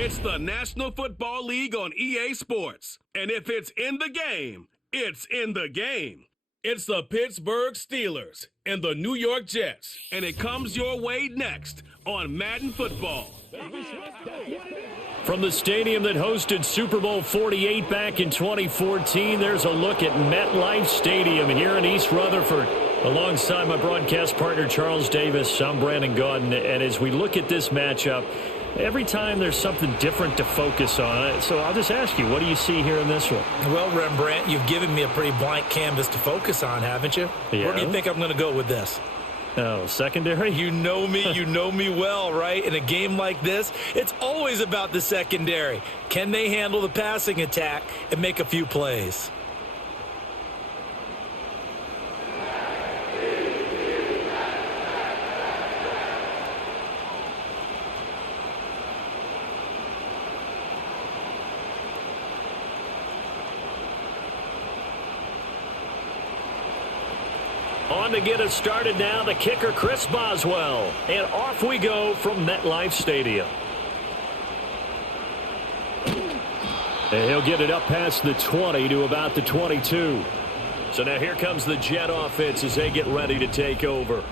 It's the National Football League on EA Sports. And if it's in the game, it's in the game. It's the Pittsburgh Steelers and the New York Jets. And it comes your way next on Madden Football. From the stadium that hosted Super Bowl 48 back in 2014, there's a look at MetLife Stadium here in East Rutherford. Alongside my broadcast partner, Charles Davis, I'm Brandon Gaudin. And as we look at this matchup, every time there's something different to focus on. So I'll just ask you, what do you see here in this one? Well, Rembrandt, you've given me a pretty blank canvas to focus on, haven't you? Yeah. Where do you think I'm going to go with this? Oh, secondary? You know me well, right? In a game like this, it's always about the secondary. Can they handle the passing attack and make a few plays? On to get us started now, the kicker, Chris Boswell. And off we go from MetLife Stadium. And he'll get it up past the 20 to about the 22. So now here comes the Jet offense as they get ready to take over.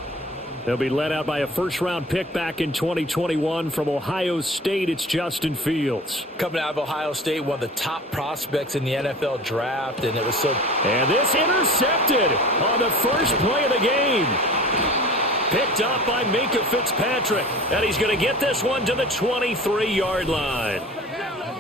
They'll be led out by a first-round pick back in 2021 from Ohio State. It's Justin Fields. Coming out of Ohio State, one of the top prospects in the NFL draft, and it was so... And this intercepted on the first play of the game. Picked up by Minkah Fitzpatrick. And he's going to get this one to the 23-yard line.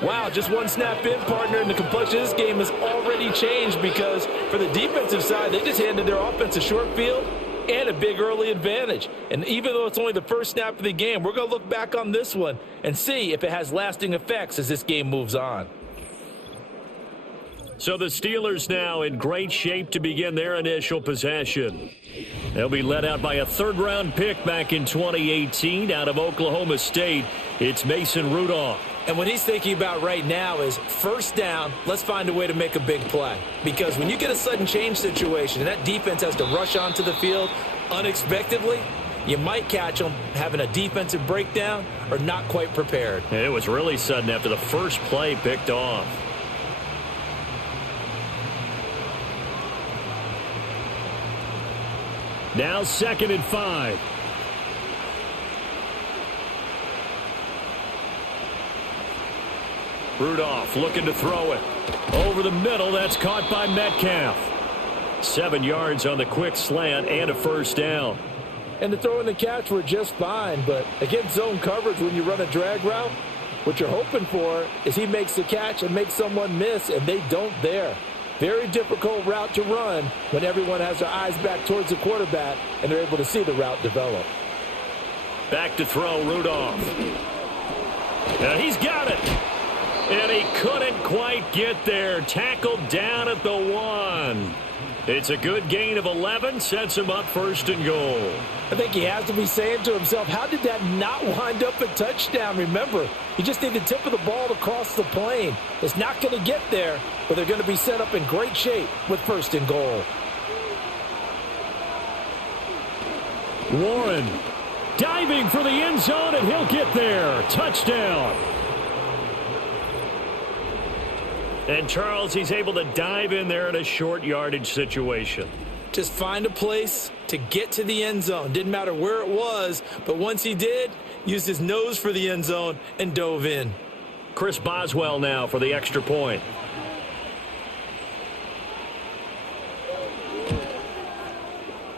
Wow, just one snap in, partner, and the complexion of this game has already changed because for the defensive side, they just handed their offense a short field and a big early advantage. And even though it's only the first snap of the game, we're going to look back on this one and see if it has lasting effects as this game moves on. So the Steelers now in great shape to begin their initial possession. They'll be led out by a third-round pick back in 2018 out of Oklahoma State. It's Mason Rudolph. And what he's thinking about right now is first down, let's find a way to make a big play. Because when you get a sudden change situation and that defense has to rush onto the field unexpectedly, you might catch them having a defensive breakdown or not quite prepared. It was really sudden after the first play picked off. Now 2nd and 5. Rudolph looking to throw it. Over the middle, that's caught by Metcalf. 7 yards on the quick slant and a first down. And the throw and the catch were just fine, but against zone coverage when you run a drag route, what you're hoping for is he makes the catch and makes someone miss, and they don't there. Very difficult route to run when everyone has their eyes back towards the quarterback and they're able to see the route develop. Back to throw, Rudolph. And he's got it. And he couldn't quite get there. Tackled down at the 1. It's a good gain of 11. Sets him up 1st and goal. I think he has to be saying to himself, how did that not wind up a touchdown? Remember, you just need the tip of the ball to cross the plane. It's not going to get there, but they're going to be set up in great shape with 1st and goal. Warren diving for the end zone, and he'll get there. Touchdown. And Charles, he's able to dive in there in a short yardage situation. Just find a place to get to the end zone. Didn't matter where it was, but once he did, used his nose for the end zone and dove in. Chris Boswell now for the extra point.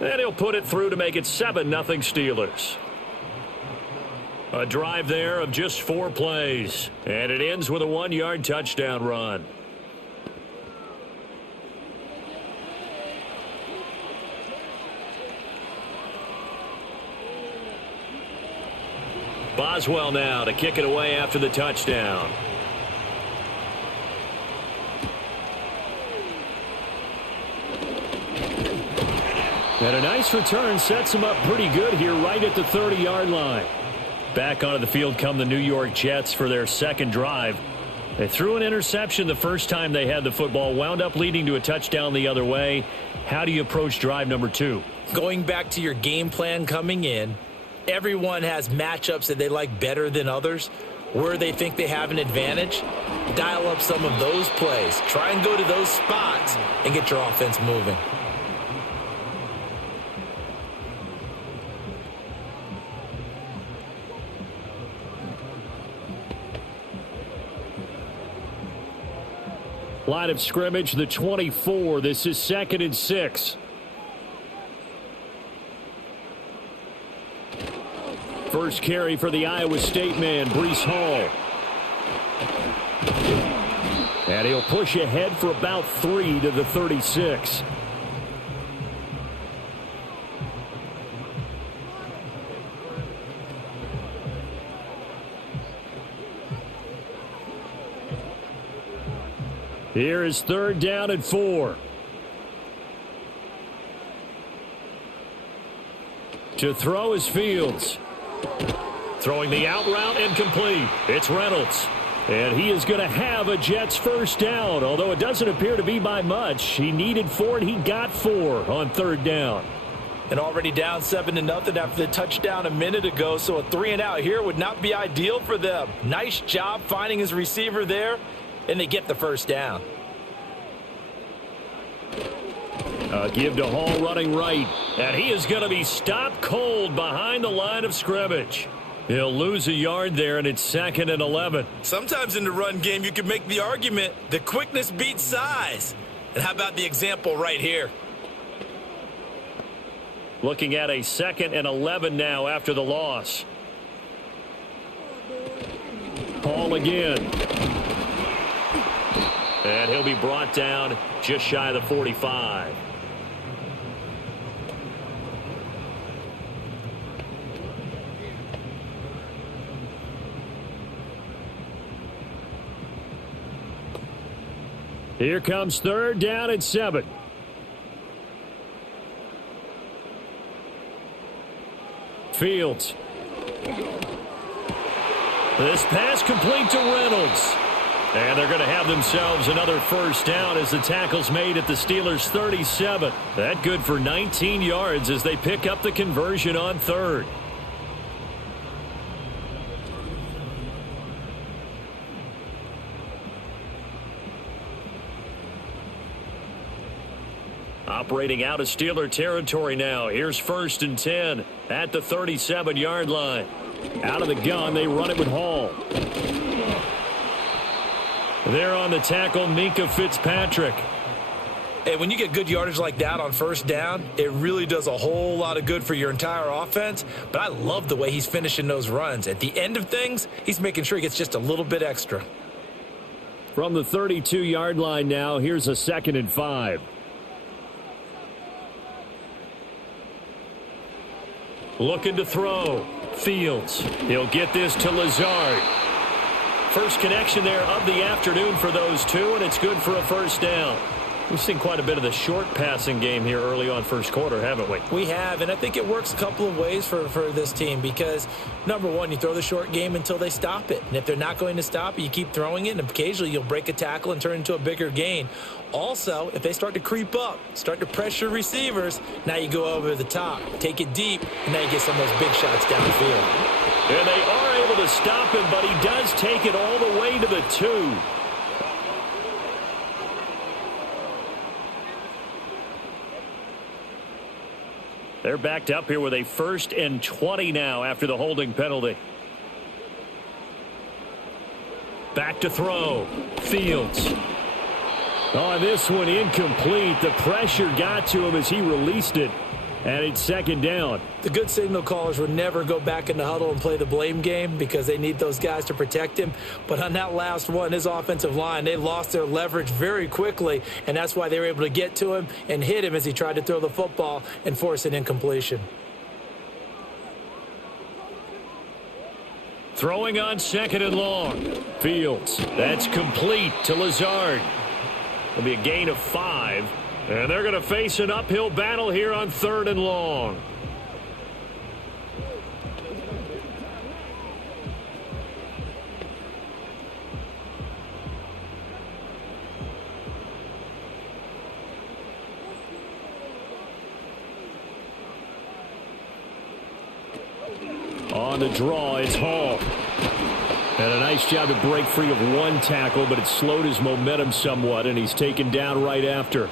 And he'll put it through to make it 7-0 Steelers. A drive there of just 4 plays. And it ends with a 1-yard touchdown run. Boswell now to kick it away after the touchdown. And a nice return sets him up pretty good here right at the 30-yard line. Back onto the field come the New York Jets for their second drive. They threw an interception the first time they had the football, wound up leading to a touchdown the other way. How do you approach drive number 2? Going back to your game plan coming in, everyone has matchups that they like better than others. where they think they have an advantage, dial up some of those plays. Try and go to those spots and get your offense moving. Line of scrimmage, the 24. This is 2nd and 6. First carry for the Iowa State man, Breece Hall. And he'll push ahead for about 3 to the 36. Here is 3rd down and 4. To throw is Fields. Throwing the out route incomplete. It's Reynolds. And he is going to have a Jets first down, although it doesn't appear to be by much. He needed 4 and he got 4 on 3rd down. And already down 7-0 after the touchdown a minute ago, so a 3 and out here would not be ideal for them. Nice job finding his receiver there, and they get the first down. Give to Hall running right, and he is going to be stopped cold behind the line of scrimmage. He'll lose a yard there, and it's 2nd and 11. Sometimes in the run game, you can make the argument that quickness beats size. And how about the example right here? Looking at a 2nd and 11 now after the loss. Hall again. And he'll be brought down just shy of the 45. Here comes 3rd down and 7. Fields. This pass complete to Reynolds. And they're going to have themselves another first down as the tackle's made at the Steelers' 37. That good for 19 yards as they pick up the conversion on 3rd. Operating out of Steeler territory now. Here's 1st and 10 at the 37-yard line. Out of the gun, they run it with Hall. There on the tackle, Minka Fitzpatrick. Hey, when you get good yardage like that on 1st down, it really does a whole lot of good for your entire offense. But I love the way he's finishing those runs. At the end of things, he's making sure he gets just a little bit extra. From the 32-yard line now, here's a 2nd and 5. Looking to throw. Fields. He'll get this to Lazard. First connection there of the afternoon for those two, and it's good for a first down. We've seen quite a bit of the short passing game here early on first quarter, haven't we? We have, and I think it works a couple of ways for this team because, number one, you throw the short game until they stop it. And if they're not going to stop it, you keep throwing it, and occasionally you'll break a tackle and turn it into a bigger gain. Also, if they start to creep up, start to pressure receivers, now you go over the top, take it deep, and now you get some of those big shots downfield. And they are able to stop him, but he does take it all the way to the 2. They're backed up here with a 1st and 20 now after the holding penalty. Back to throw. Fields. Oh, this one incomplete. The pressure got to him as he released it. And it's 2nd down. The good signal callers would never go back in the huddle and play the blame game because they need those guys to protect him. But on that last one, his offensive line, they lost their leverage very quickly, and that's why they were able to get to him and hit him as he tried to throw the football and force an incompletion. Throwing on 2nd and long. Fields. That's complete to Lazard. It'll be a gain of 5. And they're going to face an uphill battle here on 3rd and long. On the draw, it's Hall. And a nice job to break free of one tackle, but it slowed his momentum somewhat, and he's taken down right after.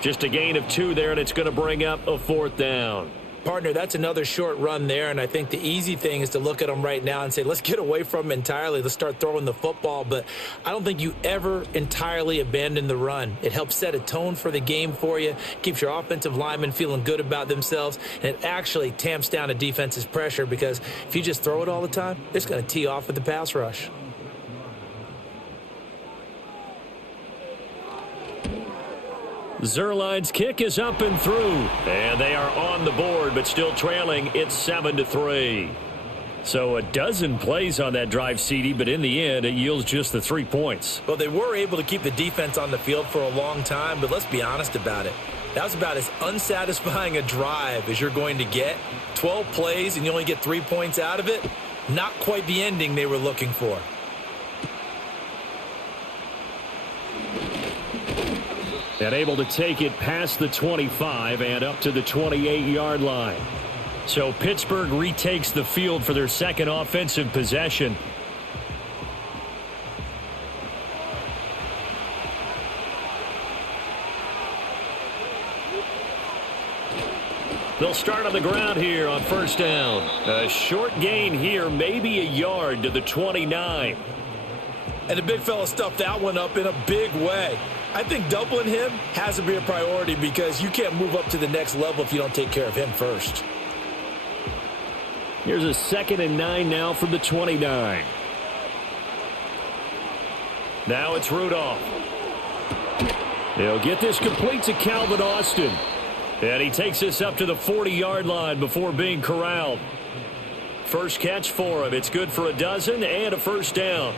Just a gain of 2 there, and it's going to bring up a 4th down. Partner, that's another short run there, and I think the easy thing is to look at him right now and say, let's get away from him entirely. Let's start throwing the football, but I don't think you ever entirely abandon the run. It helps set a tone for the game for you, keeps your offensive linemen feeling good about themselves, and it actually tamps down a defense's pressure because if you just throw it all the time, it's going to tee off with the pass rush. Zerline's kick is up and through, and they are on the board, but still trailing. It's 7-3. So a dozen plays on that drive, CD, but in the end, it yields just the 3 points. Well, they were able to keep the defense on the field for a long time, but let's be honest about it. That was about as unsatisfying a drive as you're going to get. 12 plays, and you only get 3 points out of it. Not quite the ending they were looking for. And able to take it past the 25 and up to the 28-yard line. So Pittsburgh retakes the field for their second offensive possession. They'll start on the ground here on 1st down. A short gain here, maybe a yard to the 29. And the big fella stuffed that one up in a big way. I think doubling him has to be a priority because you can't move up to the next level if you don't take care of him first. Here's a 2nd and 9 now from the 29. Now it's Rudolph. He'll get this complete to Calvin Austin. And he takes this up to the 40-yard line before being corralled. First catch for him. It's good for a dozen and a 1st down.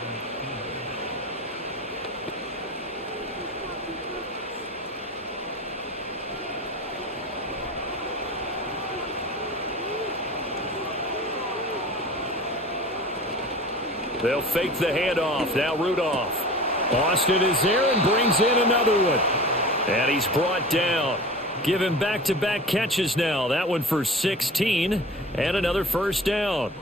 They'll fake the handoff. Now Rudolph. Austin is there and brings in another one. And he's brought down. Give him back-to-back catches now. That one for 16 and another 1st down.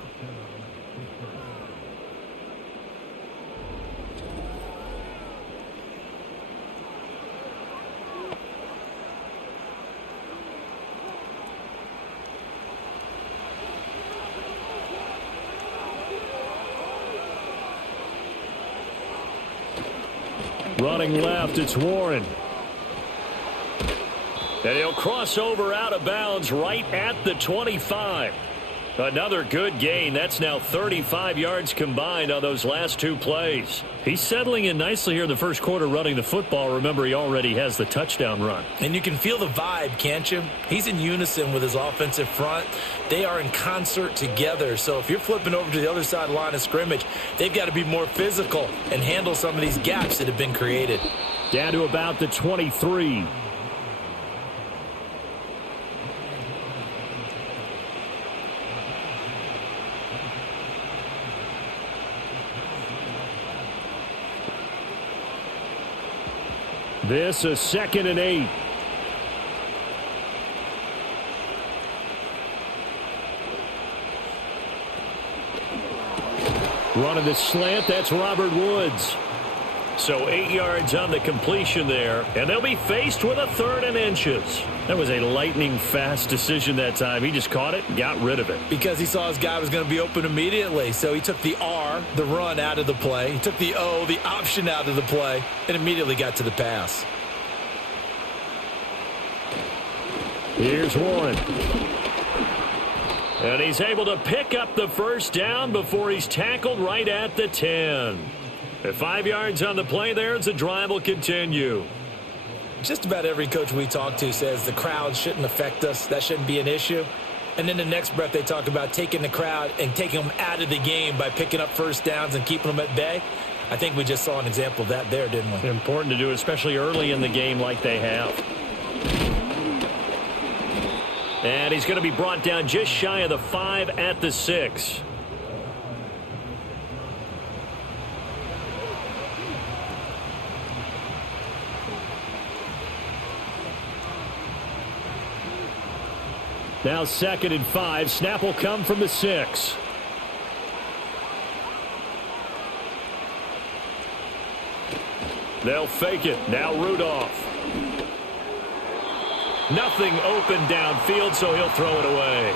Running left, it's Warren. And he'll cross over out of bounds right at the 25. Another good gain. That's now 35 yards combined on those last 2 plays. He's settling in nicely here in the first quarter running the football. Remember, he already has the touchdown run. And you can feel the vibe, can't you? He's in unison with his offensive front. They are in concert together. So if you're flipping over to the other side line of scrimmage, they've got to be more physical and handle some of these gaps that have been created. Down to about the 23. This a 2nd and 8. Running the slant, that's Robert Woods. So 8 yards on the completion there, and they'll be faced with a 3rd and inches. That was a lightning-fast decision that time. He just caught it and got rid of it. Because he saw his guy was going to be open immediately. So he took the R, the run, out of the play. He took the O, the option, out of the play, and immediately got to the pass. Here's Warren. And he's able to pick up the 1st down before he's tackled right at the 10. At 5 yards on the play there, the drive will continue. Just about every coach we talk to says the crowd shouldn't affect us. That shouldn't be an issue. And then the next breath they talk about taking the crowd and taking them out of the game by picking up 1st downs and keeping them at bay. I think we just saw an example of that there, didn't we? Important to do, especially early in the game like they have. And he's going to be brought down just shy of the 5 at the 6. Now 2nd and 5. Snap will come from the 6. They'll fake it. Now Rudolph. Nothing open downfield, so he'll throw it away.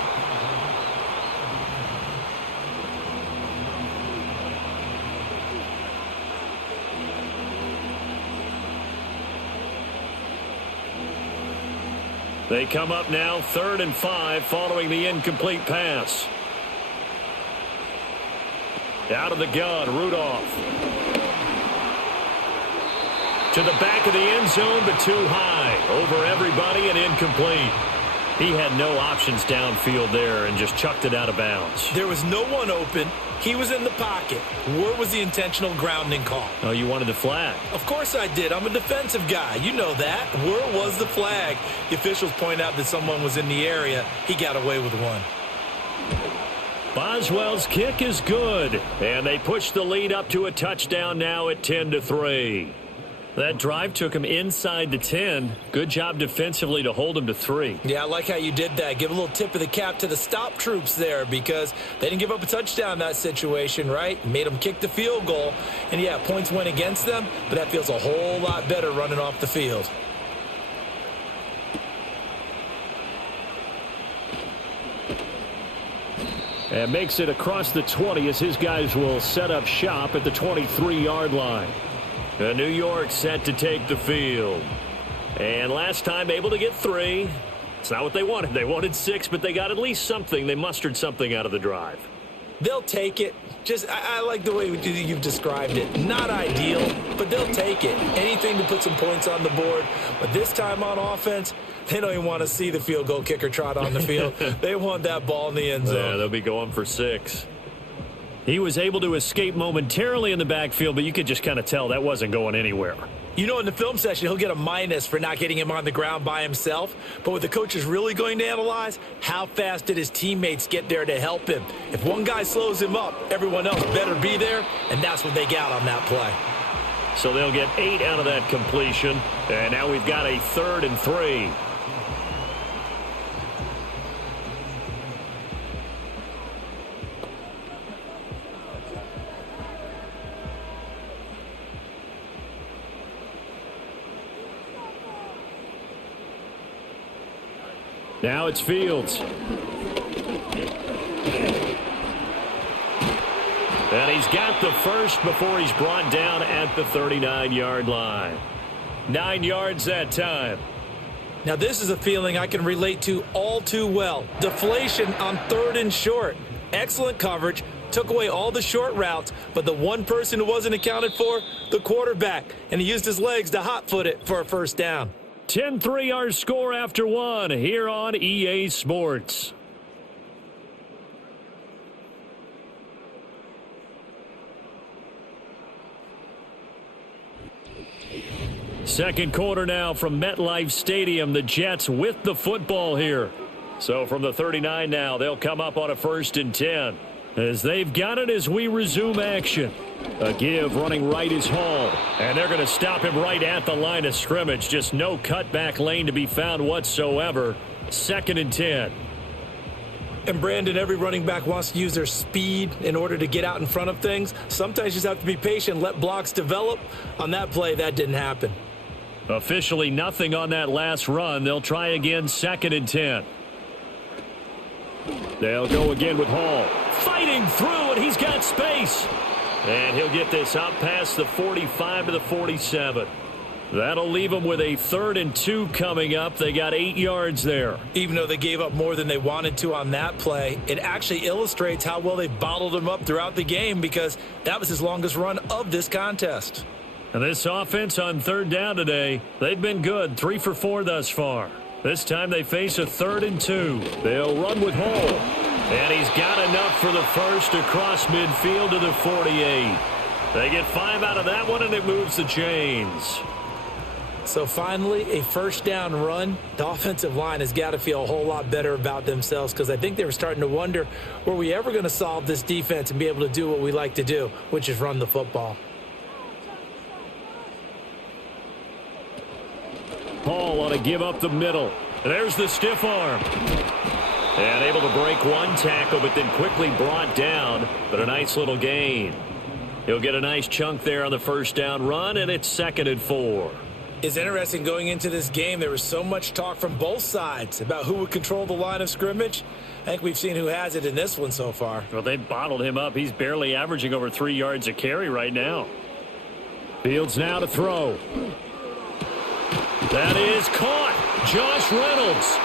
They come up now 3rd and 5 following the incomplete pass. Out of the gun, Rudolph. To the back of the end zone, but too high. Over everybody and incomplete. He had no options downfield there and just chucked it out of bounds. There was no one open. He was in the pocket. Where was the intentional grounding call? Oh, you wanted the flag? Of course I did. I'm a defensive guy. You know that. Where was the flag? The officials point out that someone was in the area. He got away with one. Boswell's kick is good. And they push the lead up to a touchdown now at 10-3. That drive took him inside the 10. Good job defensively to hold him to 3. Yeah, I like how you did that. Give a little tip of the cap to the stop troops there because they didn't give up a touchdown in that situation, right? Made them kick the field goal. And, yeah, points went against them, but that feels a whole lot better running off the field. And makes it across the 20 as his guys will set up shop at the 23-yard line. New York set to take the field. And last time able to get 3. It's not what they wanted. They wanted 6, but they got at least something. They mustered something out of the drive. They'll take it. I like the way you've described it. Not ideal, but they'll take it. Anything to put some points on the board. But this time on offense, they don't even want to see the field goal kicker trot on the field. They want that ball in the end zone. Yeah, they'll be going for 6. He was able to escape momentarily in the backfield, but you could just kind of tell that wasn't going anywhere. You know, in the film session, he'll get a minus for not getting him on the ground by himself. But what the coach is really going to analyze, how fast did his teammates get there to help him? If one guy slows him up, everyone else better be there, and that's what they got on that play. So they'll get 8 out of that completion, and now we've got a 3rd and 3. Now it's Fields. And he's got the first before he's brought down at the 39-yard line. 9 yards that time. Now this is a feeling I can relate to all too well. Deflation on 3rd and short. Excellent coverage. Took away all the short routes, but the one person who wasn't accounted for, the quarterback. And he used his legs to hot-foot it for a first down. 10-3 our score after 1 here on EA Sports. Second quarter now from MetLife Stadium. The Jets with the football here. So from the 39 now, they'll come up on a 1st and 10. As they've got it as we resume action. A give running right is Hall. And they're going to stop him right at the line of scrimmage. Just no cutback lane to be found whatsoever. 2nd and 10. And Brandon, every running back wants to use their speed in order to get out in front of things. Sometimes you just have to be patient, let blocks develop. On that play, that didn't happen. Officially nothing on that last run. They'll try again 2nd and 10. They'll go again with Hall. Fighting through, and he's got space. And he'll get this out past the 45 to the 47. That'll leave them with a 3rd and 2 coming up. They got 8 yards there. Even though they gave up more than they wanted to on that play, it actually illustrates how well they've bottled him up throughout the game because that was his longest run of this contest. And this offense on 3rd down today, they've been good. 3 for 4 thus far. This time they face a 3rd and 2. They'll run with Hall. And he's got enough for the first across midfield to the 48. They get 5 out of that one, and it moves the chains. So finally, a first down run. The offensive line has got to feel a whole lot better about themselves because I think they were starting to wonder, were we ever going to solve this defense and be able to do what we like to do, which is run the football. Hall on a give up the middle. There's the stiff arm. And able to break one tackle, but then quickly brought down. But a nice little gain. He'll get a nice chunk there on the first down run, and it's 2nd and 4. It's interesting going into this game. There was so much talk from both sides about who would control the line of scrimmage. I think we've seen who has it in this one so far. Well, they bottled him up. He's barely averaging over 3 yards a carry right now. Fields now to throw. That is caught. Josh Reynolds.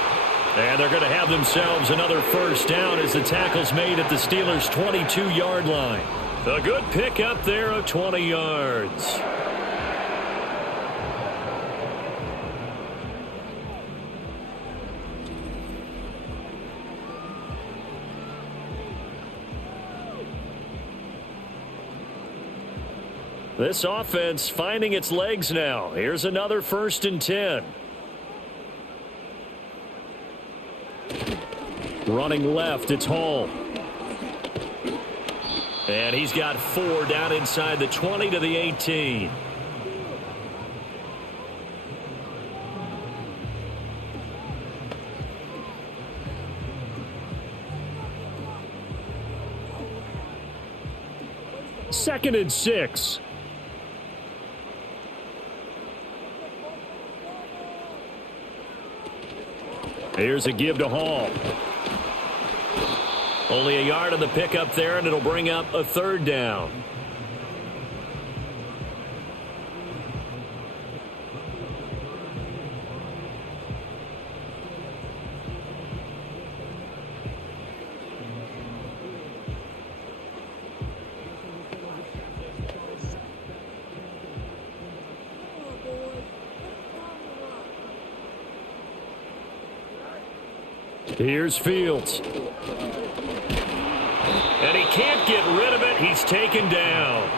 And they're going to have themselves another first down as the tackle's made at the Steelers' 22-yard line. A good pickup there of 20 yards. This offense finding its legs now. Here's another 1st and 10. Running left, it's Hall. And he's got 4 down inside the 20 to the 18. Second and 6. Here's a give to Hall. Only a yard on the pickup there, and it'll bring up a 3rd down. Here's Fields. And he can't get rid of it. He's taken down.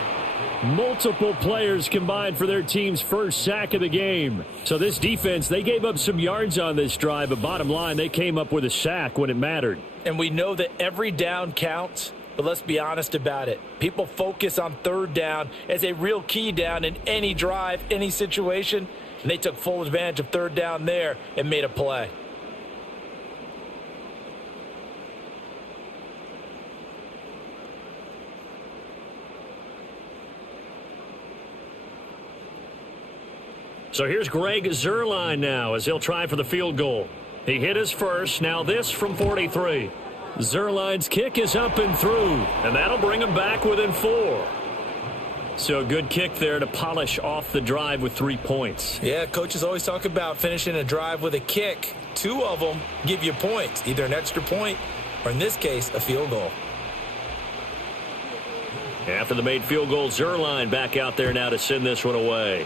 Multiple players combined for their team's first sack of the game. So this defense, they gave up some yards on this drive, but bottom line, they came up with a sack when it mattered. And we know that every down counts, but let's be honest about it. People focus on 3rd down as a real key down in any drive, any situation, and they took full advantage of 3rd down there and made a play. So here's Greg Zuerlein now as he'll try for the field goal. He hit his first. Now this from 43. Zuerlein's kick is up and through, and that'll bring him back within 4. So a good kick there to polish off the drive with 3 points. Yeah, coaches always talk about finishing a drive with a kick. 2 of them give you points, either an extra point or, in this case, a field goal. After the made field goal, Zuerlein back out there now to send this one away.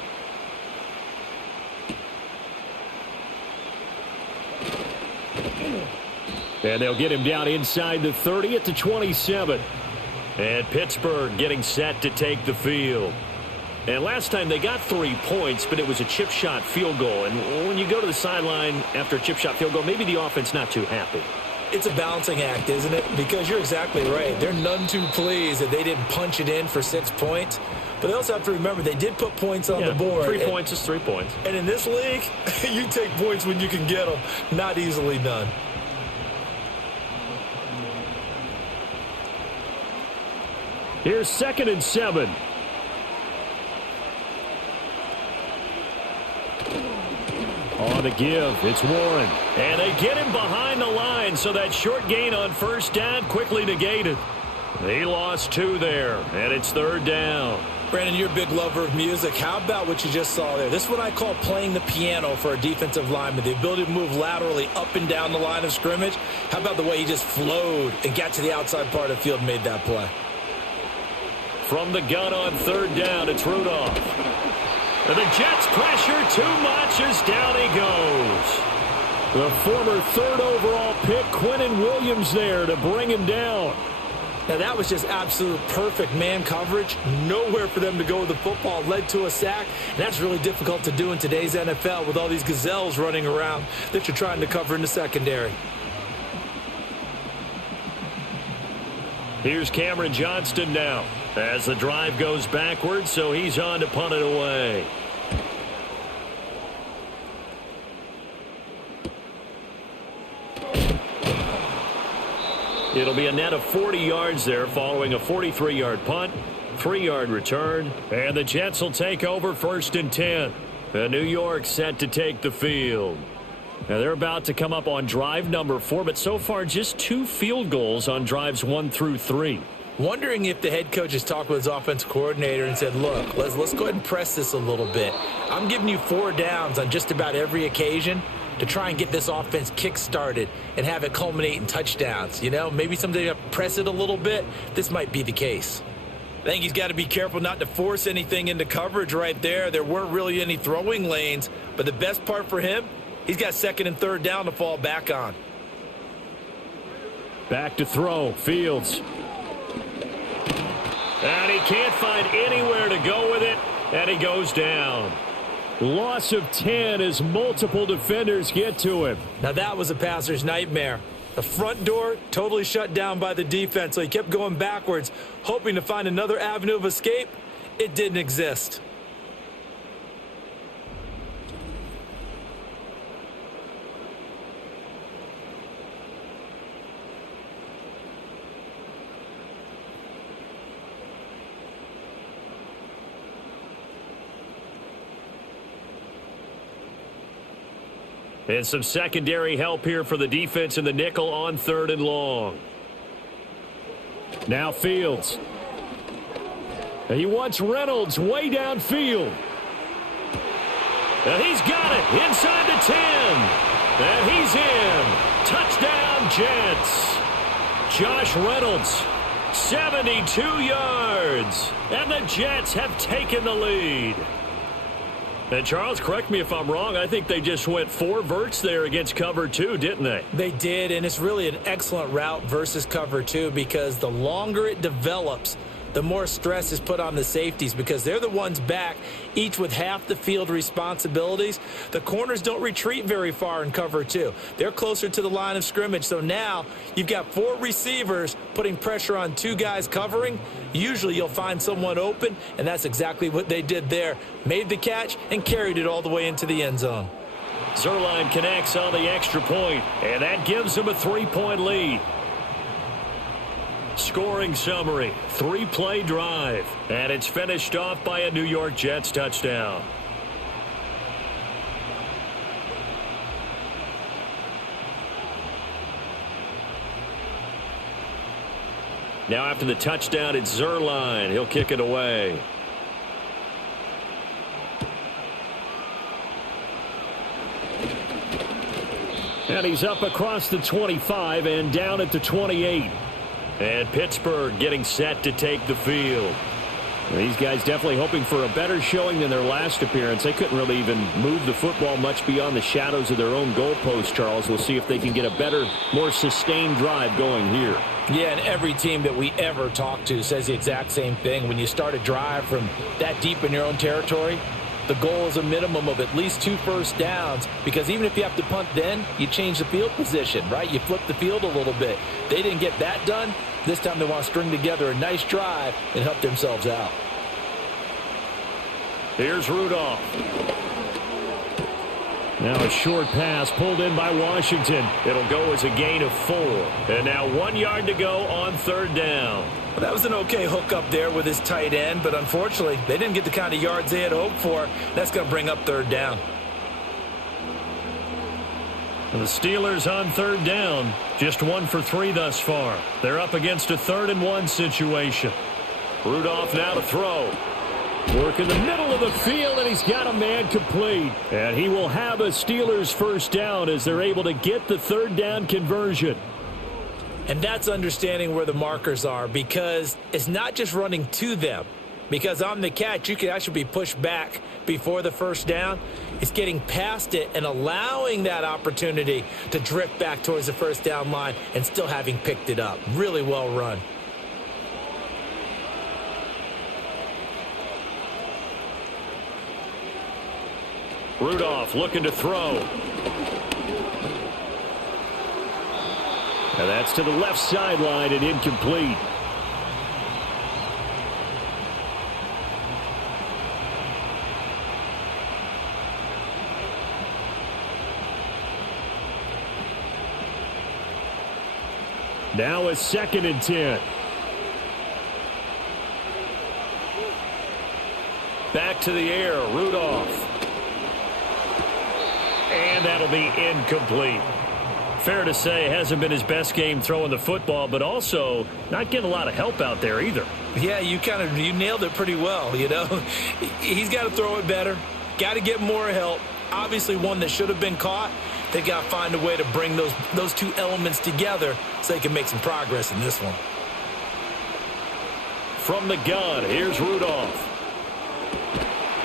And they'll get him down inside the 30 at the 27. And Pittsburgh getting set to take the field. And last time they got 3 points, but it was a chip shot field goal. And when you go to the sideline after a chip shot field goal, maybe the offense not too happy. It's a balancing act, isn't it? Because you're exactly right. They're none too pleased that they didn't punch it in for 6 points. But they also have to remember they did put points on the board. 3 points is 3 points. And in this league, you take points when you can get them. Not easily done. Here's 2nd and 7. On the give, it's Warren. And they get him behind the line, so that short gain on first down quickly negated. He lost 2 there, and it's 3rd down. Brandon, you're a big lover of music. How about what you just saw there? This is what I call playing the piano for a defensive lineman, the ability to move laterally up and down the line of scrimmage. How about the way he just flowed and got to the outside part of the field and made that play? From the gun on 3rd down, it's Rudolph. And the Jets pressure too much as down he goes. The former 3rd overall pick, Quinnen Williams, there to bring him down. Now, that was just absolute perfect man coverage. Nowhere for them to go with the football. Led to a sack. And that's really difficult to do in today's NFL with all these gazelles running around that you're trying to cover in the secondary. Here's Cameron Johnston now as the drive goes backwards, so he's on to punt it away. It'll be a net of 40 yards there following a 43-yard punt. 3-yard return, and the Jets will take over 1st and 10. New York set to take the field. Now they're about to come up on drive number 4, but so far just 2 field goals on drives 1 through 3. Wondering if the head coach has talked with his offensive coordinator and said, look, let's go ahead and press this a little bit. I'm giving you 4 downs on just about every occasion to try and get this offense kick-started and have it culminate in touchdowns. You know, maybe someday you have to press it a little bit. This might be the case. I think he's got to be careful not to force anything into coverage right there. There weren't really any throwing lanes, but the best part for him, he's got 2nd and 3rd down to fall back on. Back to throw, Fields. And he can't find anywhere to go with it, and he goes down. Loss of 10 as multiple defenders get to him. Now that was a passer's nightmare. The front door totally shut down by the defense, so he kept going backwards, hoping to find another avenue of escape. It didn't exist. And some secondary help here for the defense in the nickel on 3rd and long. Now Fields. And he wants Reynolds way downfield. And he's got it inside the 10. And he's in. Touchdown, Jets. Josh Reynolds, 72 yards. And the Jets have taken the lead. And Charles, correct me if I'm wrong, I think they just went 4 verts there against cover 2, didn't they? They did, and it's really an excellent route versus cover 2 because the longer it develops, the more stress is put on the safeties because they're the ones back, each with half the field responsibilities. The corners don't retreat very far in cover 2. They're closer to the line of scrimmage, so now you've got 4 receivers putting pressure on 2 guys covering. Usually you'll find someone open, and that's exactly what they did there. Made the catch and carried it all the way into the end zone. Zerline connects on the extra point, and that gives them a 3-point lead. Scoring summary, 3-play drive, and it's finished off by a New York Jets touchdown. Now after the touchdown, it's Zerline. He'll kick it away. And he's up across the 25 and down at the 28. And Pittsburgh getting set to take the field. These guys definitely hoping for a better showing than their last appearance. They couldn't really even move the football much beyond the shadows of their own goalpost, Charles. We'll see if they can get a better, more sustained drive going here. Yeah, and every team that we ever talk to says the exact same thing. When you start a drive from that deep in your own territory, the goal is a minimum of at least 2 first downs because even if you have to punt then, you change the field position, right? You flip the field a little bit. They didn't get that done. This time they want to string together a nice drive and help themselves out. Here's Rudolph. Now a short pass pulled in by Washington. It'll go as a gain of 4. And now 1 yard to go on 3rd down. Well, that was an okay hook up there with his tight end, but unfortunately they didn't get the kind of yards they had hoped for. That's going to bring up 3rd down. And the Steelers on 3rd down, just 1 for 3 thus far. They're up against a 3rd and 1 situation. Rudolph now to throw. Work in the middle of the field, and he's got a man complete. And he will have a Steelers first down as they're able to get the 3rd down conversion. And that's understanding where the markers are because it's not just running to them. Because on the catch, you can actually be pushed back before the first down. It's getting past it and allowing that opportunity to drift back towards the first down line and still having picked it up. Really well run. Rudolph looking to throw. And that's to the left sideline and incomplete. Now a 2nd and 10. Back to the air, Rudolph. And that'll be incomplete. Fair to say, hasn't been his best game throwing the football, but also not getting a lot of help out there either. Yeah, you nailed it pretty well, you know. He's got to throw it better, got to get more help. Obviously one that should have been caught. They got to find a way to bring those two elements together so they can make some progress in this one. From the gun, here's Rudolph.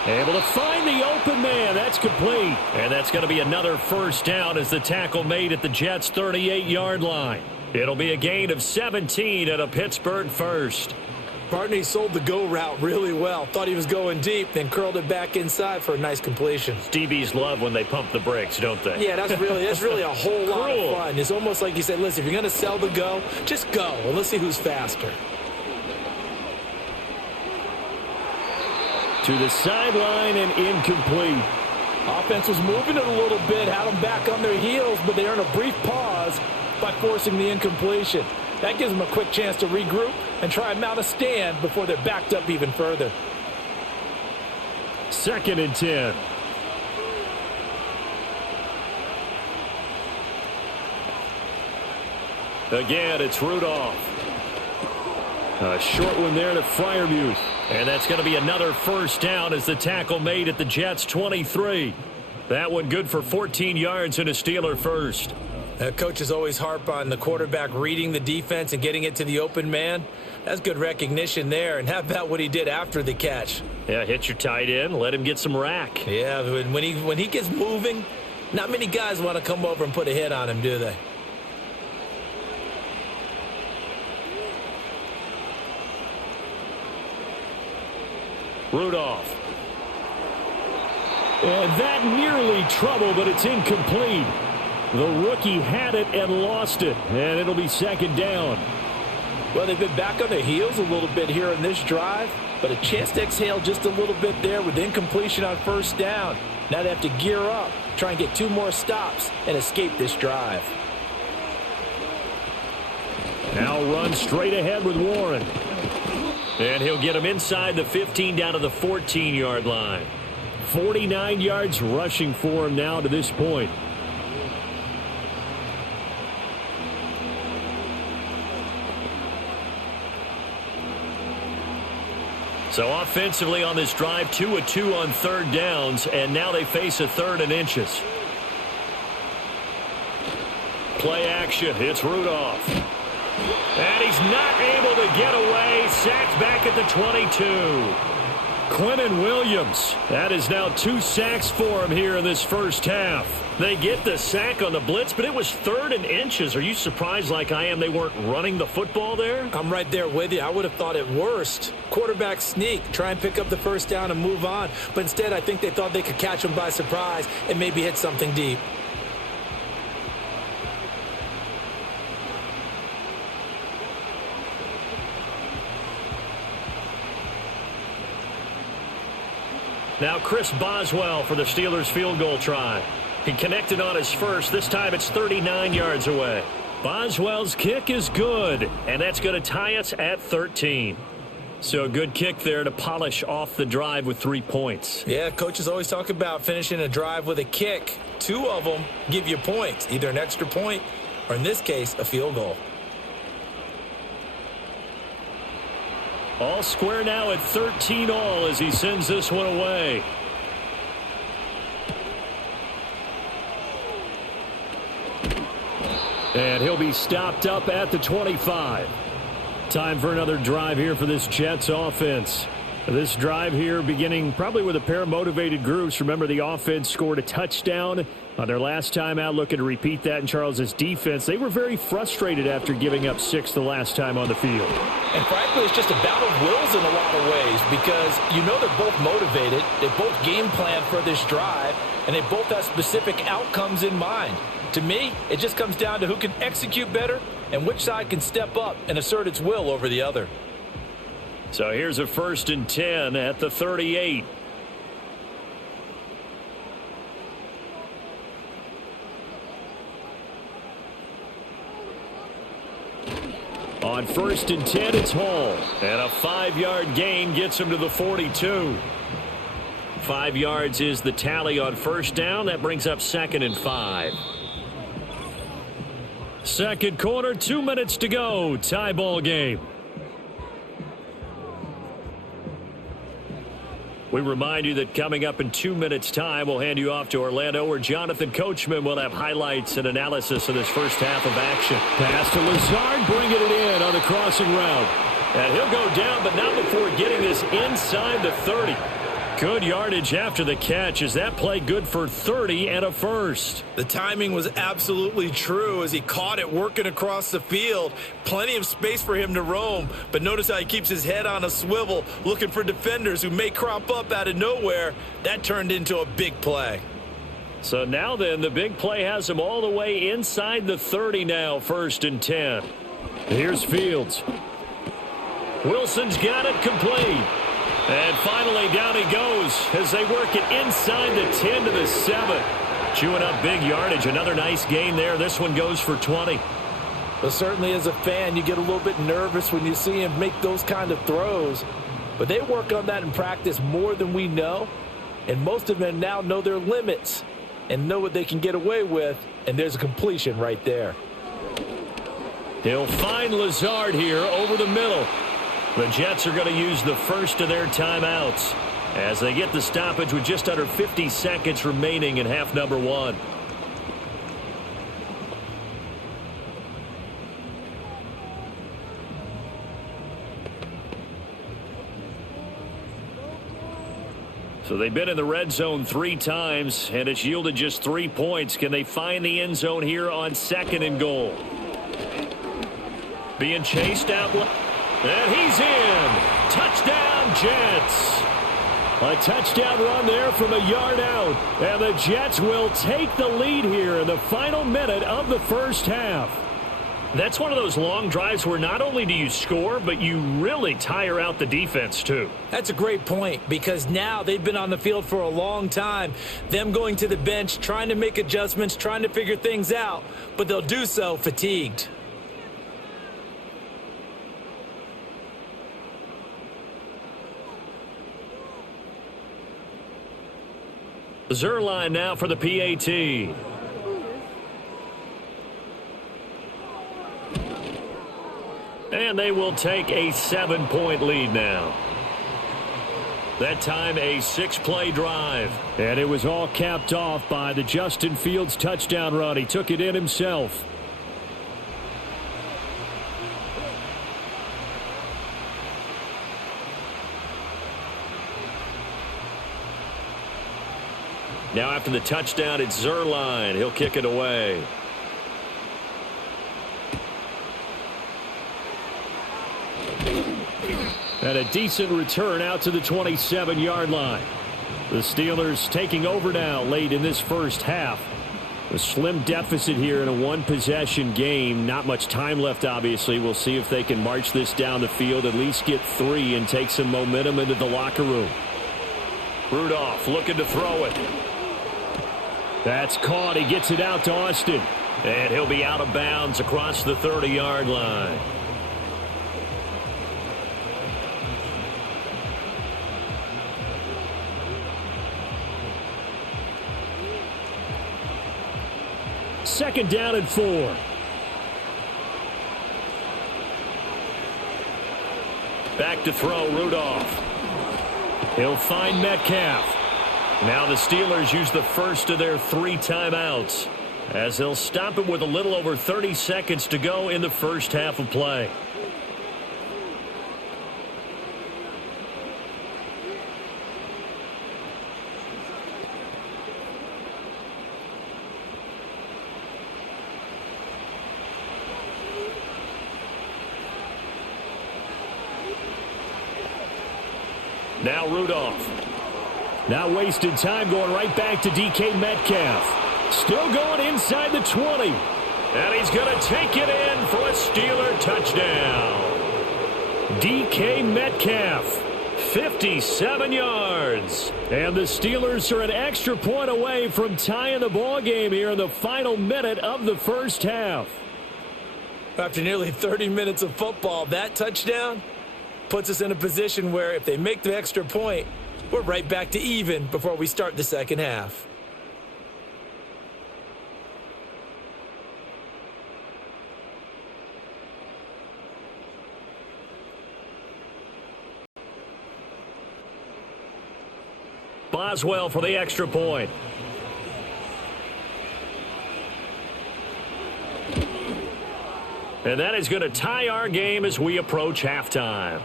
Able to find the open man. That's complete. And that's going to be another first down as the tackle made at the Jets' 38-yard line. It'll be a gain of 17 at a Pittsburgh first. Partner, he sold the go route really well. Thought he was going deep, then curled it back inside for a nice completion. DBs love when they pump the brakes, don't they? Yeah, that's really a whole lot of fun. It's almost like you said, listen, if you're going to sell the go, just go, and let's see who's faster. To the sideline and incomplete. Offense was moving it a little bit, had them back on their heels, but they earned a brief pause by forcing the incompletion. That gives them a quick chance to regroup and try and mount a stand before they're backed up even further. 2nd and 10. Again, it's Rudolph. A short one there to Freiermuth. And that's going to be another first down as the tackle made at the Jets' 23. That one good for 14 yards and a Steeler first. Coaches always harp on the quarterback reading the defense and getting it to the open man. That's good recognition there. And how about what he did after the catch? Yeah, hit your tight end, let him get some rack. Yeah, when he gets moving, not many guys want to come over and put a hit on him, do they? Rudolph. And that nearly trouble, but it's incomplete. The rookie had it and lost it, and it'll be 2nd down. Well, they've been back on their heels a little bit here in this drive, but a chance to exhale just a little bit there with incompletion on first down. Now they have to gear up, try and get 2 more stops and escape this drive. Now run straight ahead with Warren. And he'll get him inside the 15 down to the 14-yard line. 49 yards rushing for him now to this point. So offensively on this drive, 2 of 2 on 3rd downs, and now they face a 3rd and inches. Play action, it's Rudolph. And he's not able to get away, sacked back at the 22. Quentin Williams, that is now 2 sacks for him here in this first half. They get the sack on the blitz, but it was 3rd and inches. Are you surprised like I am they weren't running the football there? I'm right there with you. I would have thought at worst. Quarterback sneak, try and pick up the first down and move on. But instead, I think they thought they could catch him by surprise and maybe hit something deep. Now Chris Boswell for the Steelers field goal try. He connected on his first. This time it's 39 yards away. Boswell's kick is good, and that's going to tie us at 13. So a good kick there to polish off the drive with 3 points. Yeah, coaches always talk about finishing a drive with a kick. 2 of them give you points, either an extra point or, in this case, a field goal. All square now at 13 all as he sends this one away. And he'll be stopped up at the 25. Time for another drive here for this Jets offense. This drive here beginning probably with a pair of motivated groups. Remember, the offense scored a touchdown on their last time out, looking to repeat that in Charles's defense. They were very frustrated after giving up 6 the last time on the field. And frankly, it's just a battle of wills in a lot of ways because you know they're both motivated. They both game plan for this drive, and they both have specific outcomes in mind. To me, it just comes down to who can execute better and which side can step up and assert its will over the other. So here's a 1st and 10 at the 38. On 1st and 10, it's Hall. And a 5-yard gain gets him to the 42. 5 yards is the tally on first down. That brings up 2nd and 5. Second quarter, 2 minutes to go. Tie ball game. We remind you that coming up in 2 minutes' time, we'll hand you off to Orlando, where Jonathan Coachman will have highlights and analysis of this first half of action. Pass to Lazard, bringing it in on the crossing route. And he'll go down, but not before getting this inside the 30. Good yardage after the catch. Is that play good for 30 and a first? The timing was absolutely true as he caught it working across the field. Plenty of space for him to roam, but notice how he keeps his head on a swivel, looking for defenders who may crop up out of nowhere. That turned into a big play. So now then, the big play has him all the way inside the 30 now, 1st and 10. Here's Fields. Wilson's got it complete. And finally, down he goes as they work it inside the 10 to the 7. Chewing up big yardage. Another nice gain there. This one goes for 20. But certainly as a fan, you get a little bit nervous when you see him make those kind of throws. But they work on that in practice more than we know. And most of them now know their limits and know what they can get away with. And there's a completion right there. He'll find Lazard here over the middle. The Jets are going to use the first of their timeouts as they get the stoppage with just under 50 seconds remaining in half number 1. So they've been in the red zone 3 times, and it's yielded just 3 points. Can they find the end zone here on 2nd and goal? Being chased out. And he's in. Touchdown, Jets. A touchdown run there from a yard out. And the Jets will take the lead here in the final minute of the first half. That's one of those long drives where not only do you score, but you really tire out the defense, too. That's a great point, because now they've been on the field for a long time. Them going to the bench, trying to make adjustments, trying to figure things out, but they'll do so fatigued. Zerline now for the PAT. And they will take a 7-point lead now. That time a 6-play drive. And it was all capped off by the Justin Fields touchdown run. He took it in himself. Now after the touchdown, it's Zerline. He'll kick it away. And a decent return out to the 27-yard line. The Steelers taking over now late in this first half. A slim deficit here in a one-possession game. Not much time left, obviously. We'll see if they can march this down the field, at least get 3 and take some momentum into the locker room. Rudolph looking to throw it. That's caught. He gets it out to Austin. And he'll be out of bounds across the 30-yard line. Second down and 4. Back to throw, Rudolph. He'll find Metcalf. Now the Steelers use the first of their 3 timeouts as they'll stop it with a little over 30 seconds to go in the first half of play. Now Rudolph. Now wasted time going right back to DK Metcalf. Still going inside the 20. And he's going to take it in for a Steeler touchdown. DK Metcalf, 57 yards. And the Steelers are an extra point away from tying the ball game here in the final minute of the first half. After nearly 30 minutes of football, that touchdown puts us in a position where if they make the extra point, we're right back to even before we start the second half. Boswell for the extra point. And that is going to tie our game as we approach halftime.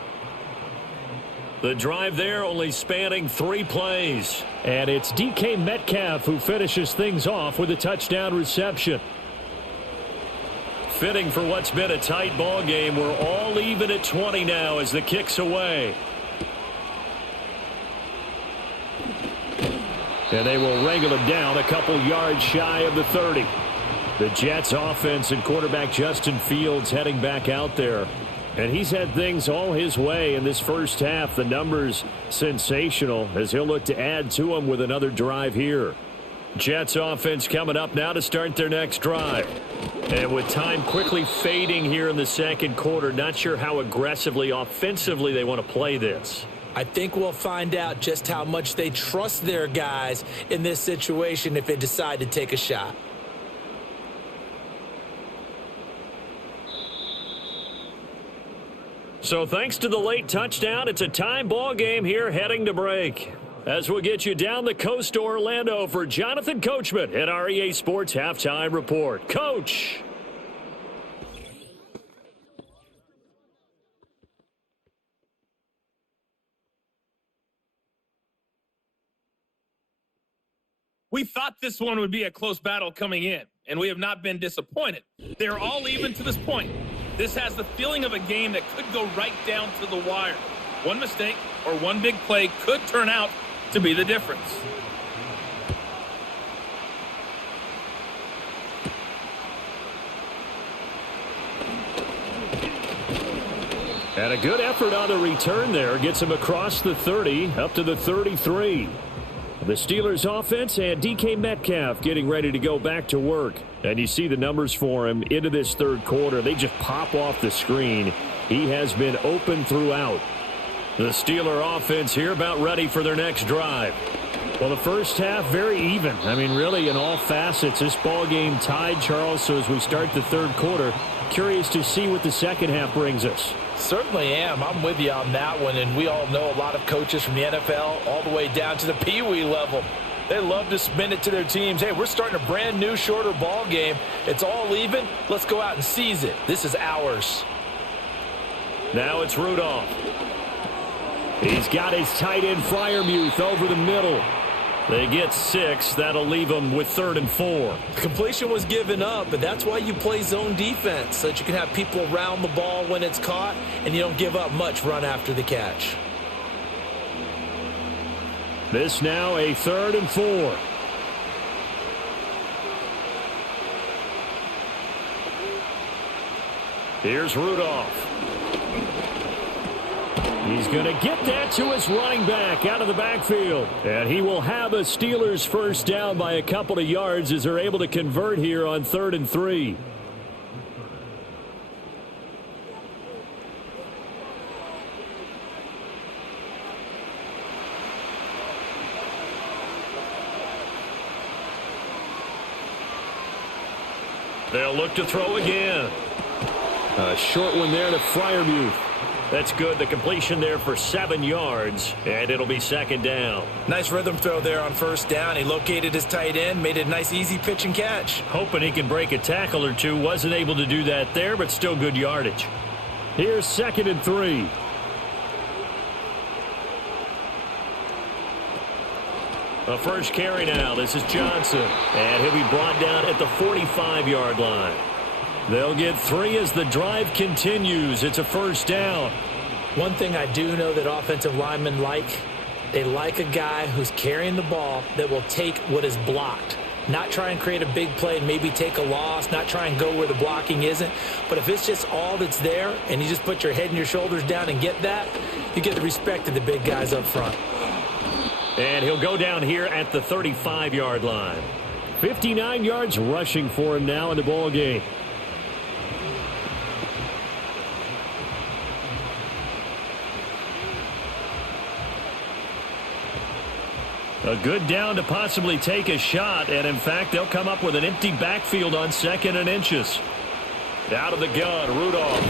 The drive there only spanning 3 plays. And it's DK Metcalf who finishes things off with a touchdown reception. Fitting for what's been a tight ball game. We're all even at 20 now as the kick's away. And they will wrangle it down a couple yards shy of the 30. The Jets offense and quarterback Justin Fields heading back out there. And he's had things all his way in this first half. The numbers sensational as he'll look to add to them with another drive here. Jets offense coming up now to start their next drive. And with time quickly fading here in the second quarter, not sure how aggressively offensively they want to play this. I think we'll find out just how much they trust their guys in this situation if they decide to take a shot. So thanks to the late touchdown, it's a time ball game here heading to break. As we'll get you down the coast to Orlando for Jonathan Coachman at our EA Sports Halftime Report. Coach! We thought this one would be a close battle coming in, and we have not been disappointed. They're all even to this point. This has the feeling of a game that could go right down to the wire. One mistake or one big play could turn out to be the difference. And a good effort on the return there. Gets him across the 30 up to the 33. The Steelers offense and DK Metcalf getting ready to go back to work. And you see the numbers for him into this third quarter. They just pop off the screen. He has been open throughout. The Steeler offense here about ready for their next drive. Well, the first half very even. I mean, really in all facets. This ball game tied, Charles. So as we start the third quarter, curious to see what the second half brings us. Certainly am. I'm with you on that one, and we all know a lot of coaches from the NFL all the way down to the Pee-wee level. They love to spin it to their teams. Hey, we're starting a brand new, shorter ball game. It's all even. Let's go out and seize it. This is ours. Now it's Rudolph. He's got his tight end Freiermuth over the middle. They get 6. That'll leave them with 3rd and 4. Completion was given up, but that's why you play zone defense, so that you can have people around the ball when it's caught, and you don't give up much run after the catch. This now a 3rd and 4. Here's Rudolph. He's going to get that to his running back out of the backfield. And he will have a Steelers first down by a couple of yards as they're able to convert here on 3rd and 3. They'll look to throw again. A short one there to Freiermuth. That's good. The completion there for 7 yards, and it'll be 2nd down. Nice rhythm throw there on first down. He located his tight end, made it a nice, easy pitch and catch. Hoping he can break a tackle or two. Wasn't able to do that there, but still good yardage. Here's 2nd and 3. A first carry now. This is Johnson, and he'll be brought down at the 45-yard line. They'll get 3 as the drive continues. It's a first down. One thing I do know that offensive linemen like, they like a guy who's carrying the ball that will take what is blocked. Not try and create a big play and maybe take a loss, not try and go where the blocking isn't. But if it's just all that's there and you just put your head and your shoulders down and get that, you get the respect of the big guys up front. And he'll go down here at the 35-yard line. 59 yards rushing for him now in the ball game. A good down to possibly take a shot, and in fact, they'll come up with an empty backfield on 2nd and inches. Out of the gun, Rudolph.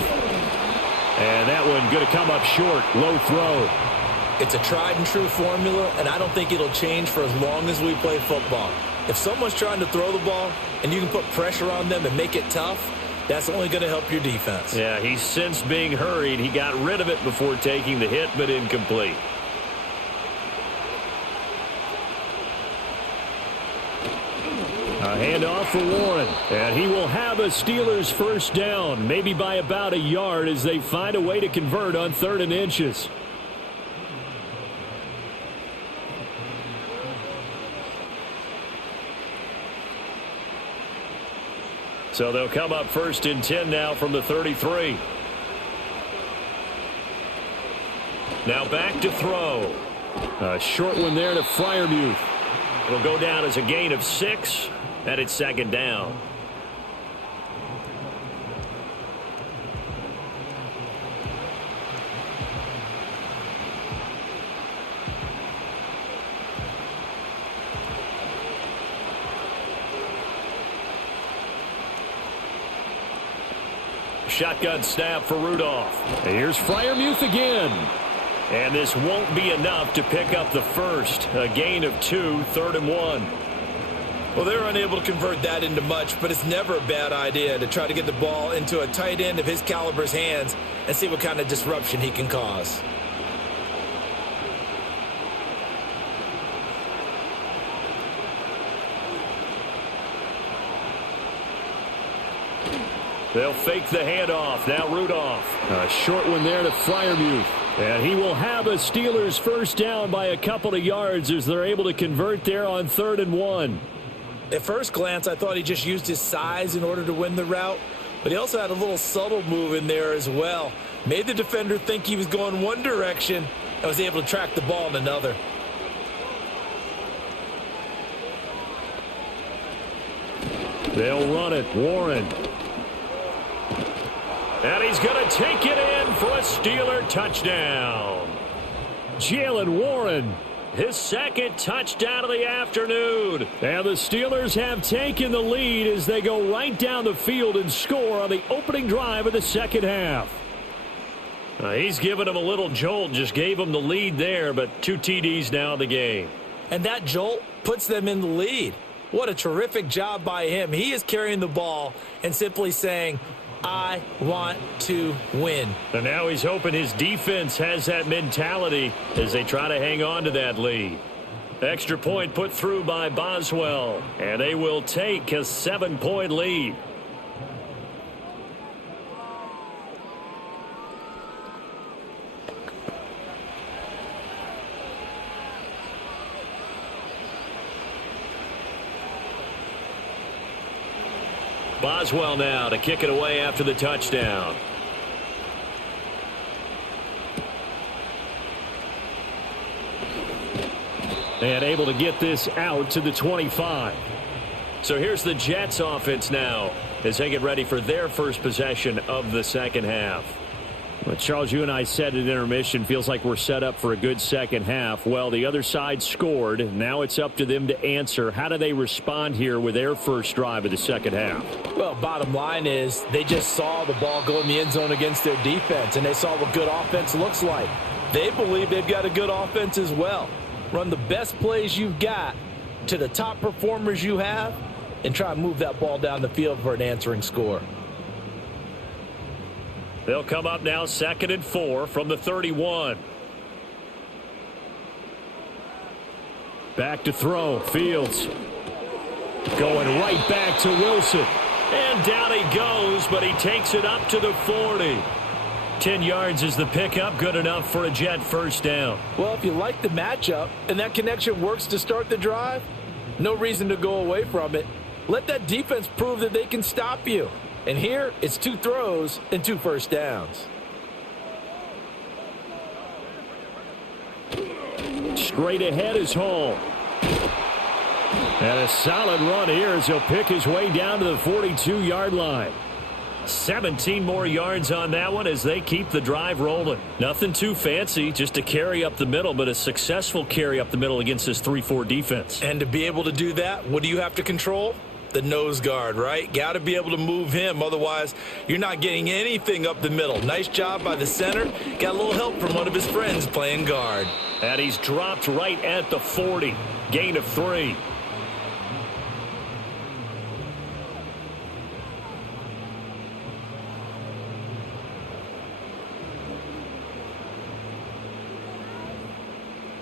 And that one going to come up short, low throw. It's a tried and true formula, and I don't think it'll change for as long as we play football. If someone's trying to throw the ball and you can put pressure on them and make it tough, that's only going to help your defense. Yeah, he's since being hurried. He got rid of it before taking the hit, but incomplete. A handoff for Warren, and he will have a Steelers first down, maybe by about a yard as they find a way to convert on 3rd and inches. So they'll come up 1st and 10 now from the 33. Now back to throw. A short one there to Freiermuth. It'll go down as a gain of 6. And it's 2nd down. Shotgun snap for Rudolph. And here's Freiermuth again. And this won't be enough to pick up the first. A gain of 2, 3rd and 1. Well, they're unable to convert that into much, but it's never a bad idea to try to get the ball into a tight end of his caliber's hands and see what kind of disruption he can cause. They'll fake the handoff. Now Rudolph. A short one there to Freiermuth. And he will have a Steelers first down by a couple of yards as they're able to convert there on 3rd and 1. At first glance, I thought he just used his size in order to win the route, but he also had a little subtle move in there as well. Made the defender think he was going one direction and was able to track the ball in another. They'll run it. Warren. And he's going to take it in for a Steeler touchdown. Jalen Warren. His 2nd touchdown of the afternoon. And the Steelers have taken the lead as they go right down the field and score on the opening drive of the 2nd half. He's given him a little jolt, just gave him the lead there, but 2 TDs now in the game. And that jolt puts them in the lead. What a terrific job by him. He is carrying the ball and simply saying, I want to win. And now he's hoping his defense has that mentality as they try to hang on to that lead. Extra point put through by Boswell, and they will take a 7-point lead. Boswell now to kick it away after the touchdown. And able to get this out to the 25. So here's the Jets offense now as they get ready for their first possession of the 2nd half. Well, Charles, you and I said at intermission, feels like we're set up for a good 2nd half. Well, the other side scored. Now it's up to them to answer. How do they respond here with their first drive of the 2nd half? Well, bottom line is they just saw the ball go in the end zone against their defense, and they saw what good offense looks like. They believe they've got a good offense as well. Run the best plays you've got to the top performers you have and try and move that ball down the field for an answering score. They'll come up now 2nd and 4 from the 31. Back to throw. Fields going right back to Wilson. And down he goes, but he takes it up to the 40. 10 yards is the pickup. Good enough for a Jet first down. Well, if you like the matchup and that connection works to start the drive, no reason to go away from it. Let that defense prove that they can stop you. And here, it's 2 throws and 2 first downs. Straight ahead is Hall. And a solid run here as he'll pick his way down to the 42-yard line. 17 more yards on that one as they keep the drive rolling. Nothing too fancy, just a carry up the middle, but a successful carry up the middle against this 3-4 defense. And to be able to do that, what do you have to control? The nose guard, right? Got to be able to move him. Otherwise, you're not getting anything up the middle. Nice job by the center. Got a little help from one of his friends playing guard. And he's dropped right at the 40. Gain of 3.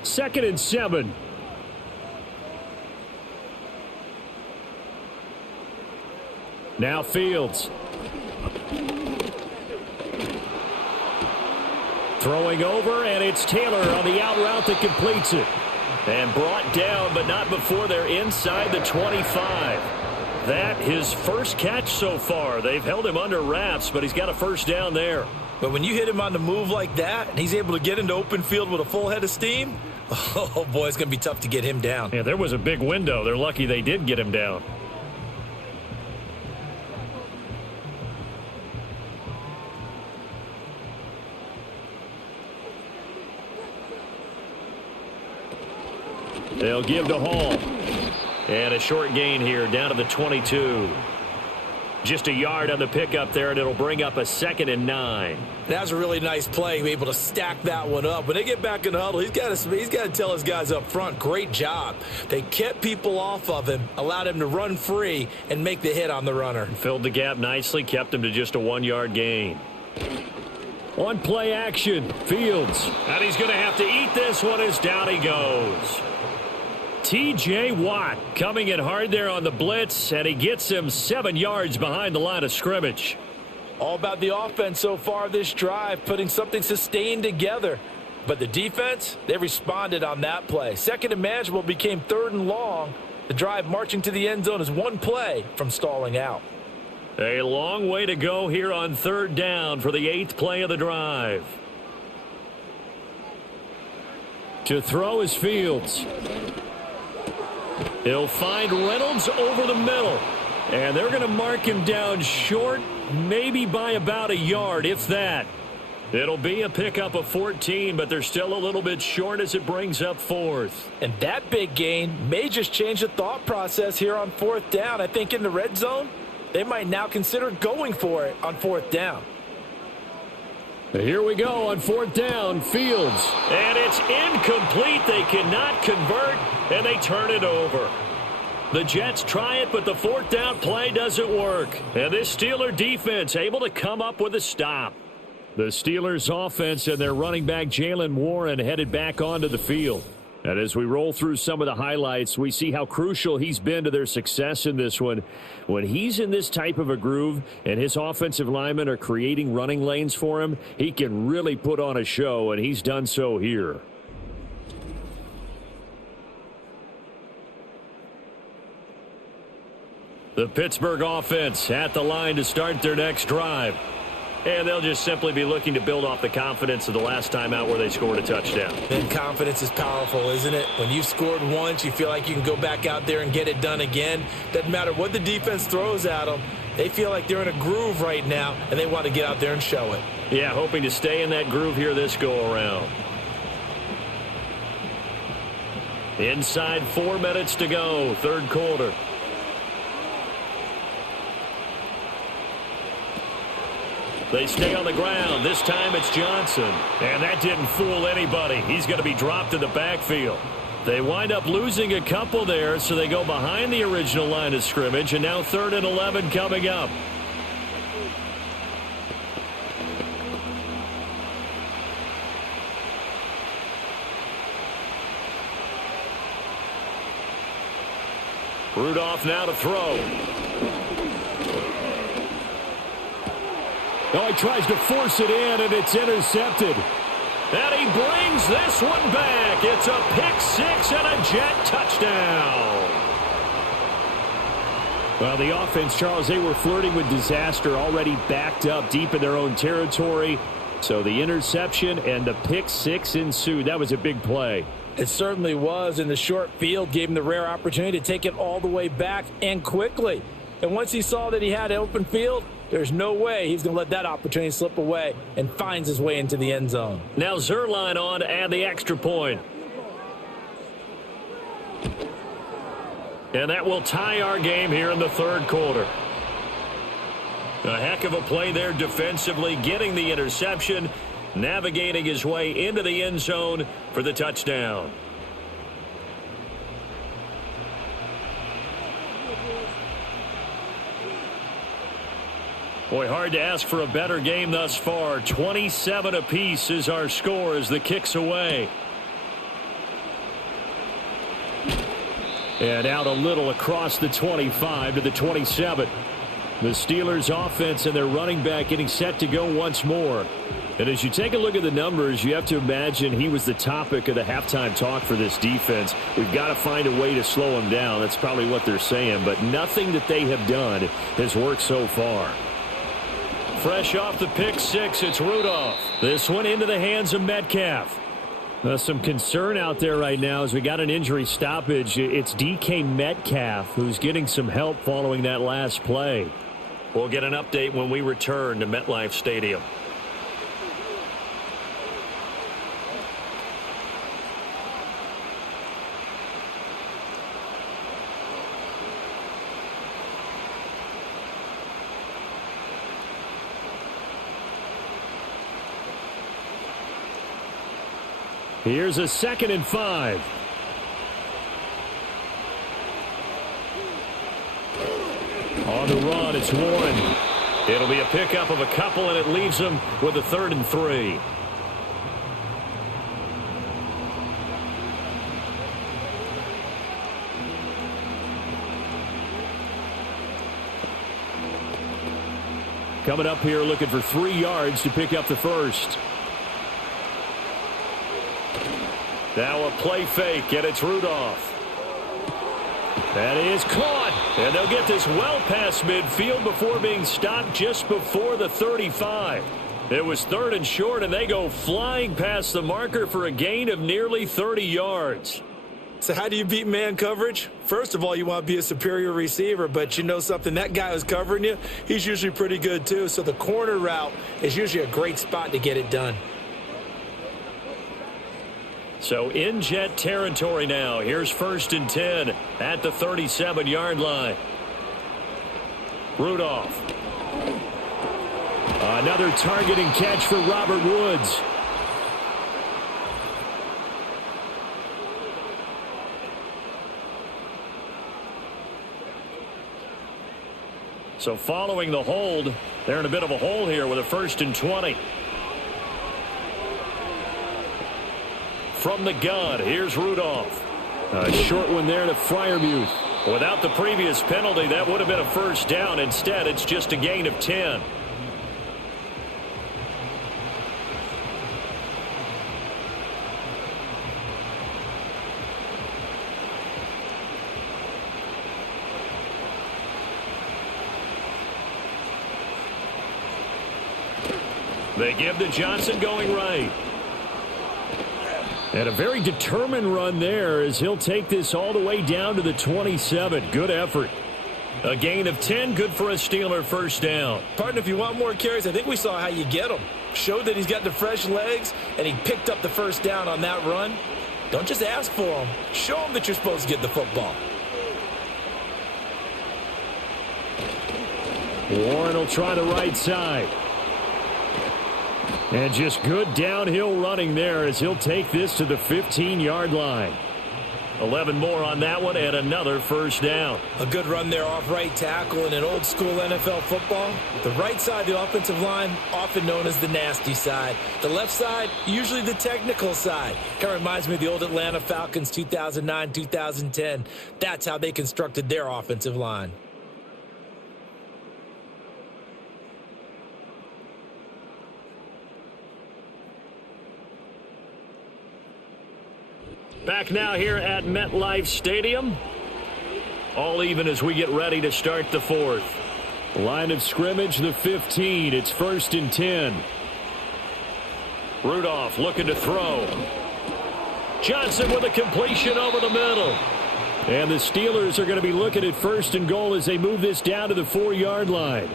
Second and 7. Now Fields. Throwing over, and it's Taylor on the out route that completes it. And brought down, but not before they're inside the 25. That his first catch so far. They've held him under wraps, but he's got a first down there. But when you hit him on the move like that, and he's able to get into open field with a full head of steam, oh boy, it's going to be tough to get him down. Yeah, there was a big window. They're lucky they did get him down. They'll give to Hall. And a short gain here down to the 22. Just a yard on the pickup there, and it'll bring up a 2nd and 9. That was a really nice play, able to stack that one up. When they get back in the huddle, he's got to tell his guys up front, great job. They kept people off of him, allowed him to run free, and make the hit on the runner. Filled the gap nicely, kept him to just a 1-yard gain. On play action, Fields. And he's going to have to eat this one as down he goes. T.J. Watt coming in hard there on the blitz, and he gets him 7 yards behind the line of scrimmage. All about the offense so far this drive, putting something sustained together. But the defense, they responded on that play. Second and manageable became 3rd and long. The drive marching to the end zone is one play from stalling out. A long way to go here on 3rd down for the 8th play of the drive. To throw is Fields. He'll find Reynolds over the middle. And they're going to mark him down short, maybe by about a yard, if that. It'll be a pickup of 14, but they're still a little bit short as it brings up 4th. And that big gain may just change the thought process here on 4th down. I think in the red zone, they might now consider going for it on 4th down. Here we go on 4th down, Fields. And it's incomplete. They cannot convert, and they turn it over. The Jets try it, but the 4th down play doesn't work. And this Steeler defense able to come up with a stop. The Steelers offense and their running back Jalen Warren headed back onto the field. And as we roll through some of the highlights, we see how crucial he's been to their success in this one. When he's in this type of a groove and his offensive linemen are creating running lanes for him, he can really put on a show, and he's done so here. The Pittsburgh offense at the line to start their next drive. And they'll just simply be looking to build off the confidence of the last time out where they scored a touchdown. And confidence is powerful, isn't it? When you've scored once, you feel like you can go back out there and get it done again. Doesn't matter what the defense throws at them. They feel like they're in a groove right now, and they want to get out there and show it. Yeah, hoping to stay in that groove here this go-around. Inside 4 minutes to go, 3rd quarter. They stay on the ground. This time it's Johnson. And that didn't fool anybody. He's going to be dropped in the backfield. They wind up losing a couple there, so they go behind the original line of scrimmage, and now 3rd and 11 coming up. Rudolph now to throw. Oh, he tries to force it in, and it's intercepted. And he brings this one back. It's a pick six and a Jet touchdown. Well, the offense, Charles, they were flirting with disaster, already backed up deep in their own territory. So the interception and the pick six ensued. That was a big play. It certainly was, and the short field gave him the rare opportunity to take it all the way back and quickly. And once he saw that he had open field, There's no way he's going to let that opportunity slip away and finds his way into the end zone. Now Zerline on to add the extra point. And that will tie our game here in the third quarter. A heck of a play there defensively, getting the interception, navigating his way into the end zone for the touchdown. Boy, hard to ask for a better game thus far. 27 apiece is our score as the kick's away. And out a little across the 25 to the 27. The Steelers offense and their running back getting set to go once more. And as you take a look at the numbers, you have to imagine he was the topic of the halftime talk for this defense. We've got to find a way to slow him down. That's probably what they're saying. But nothing that they have done has worked so far. Fresh off the pick six, it's Rudolph. This one into the hands of Metcalf. Some concern out there right now as we got an injury stoppage. It's DK Metcalf who's getting some help following that last play. We'll get an update when we return to MetLife Stadium. Here's a 2nd and 5. On the run, it's Warren. It'll be a pickup of a couple, and it leaves them with a 3rd and 3. Coming up here looking for 3 yards to pick up the first. Now a play fake, and it's Rudolph. That is caught, and they'll get this well past midfield before being stopped just before the 35. It was 3rd and short, and they go flying past the marker for a gain of nearly 30 yards. So how do you beat man coverage? First of all, you want to be a superior receiver, but you know something, that guy who's covering you, he's usually pretty good too. So the corner route is usually a great spot to get it done. So in jet territory now. Here's 1st and 10 at the 37-yard line. Rudolph. Another targeting catch for Robert Woods. So following the hold, they're in a bit of a hole here with a 1st and 20. From the gun, here's Rudolph. A short one there to Freiermuth. Without the previous penalty, that would have been a 1st down. Instead, it's just a gain of 10. They give to Johnson going right. And a very determined run there as he'll take this all the way down to the 27. Good effort. A gain of 10, good for a Steeler 1st down. Partner, if you want more carries, I think we saw how you get him. Showed that he's got the fresh legs, and he picked up the 1st down on that run. Don't just ask for him. Show him that you're supposed to get the football. Warren will try the right side. And just good downhill running there as he'll take this to the 15-yard line. 11 more on that one and another 1st down. A good run there off right tackle in an old-school NFL football. The right side of the offensive line, often known as the nasty side. The left side, usually the technical side. Kind of reminds me of the old Atlanta Falcons 2009-2010. That's how they constructed their offensive line. Back now here at MetLife Stadium. All even as we get ready to start the 4th. Line of scrimmage, the 15. It's 1st and 10. Rudolph looking to throw. Johnson with a completion over the middle. And the Steelers are going to be looking at 1st and goal as they move this down to the 4-yard line.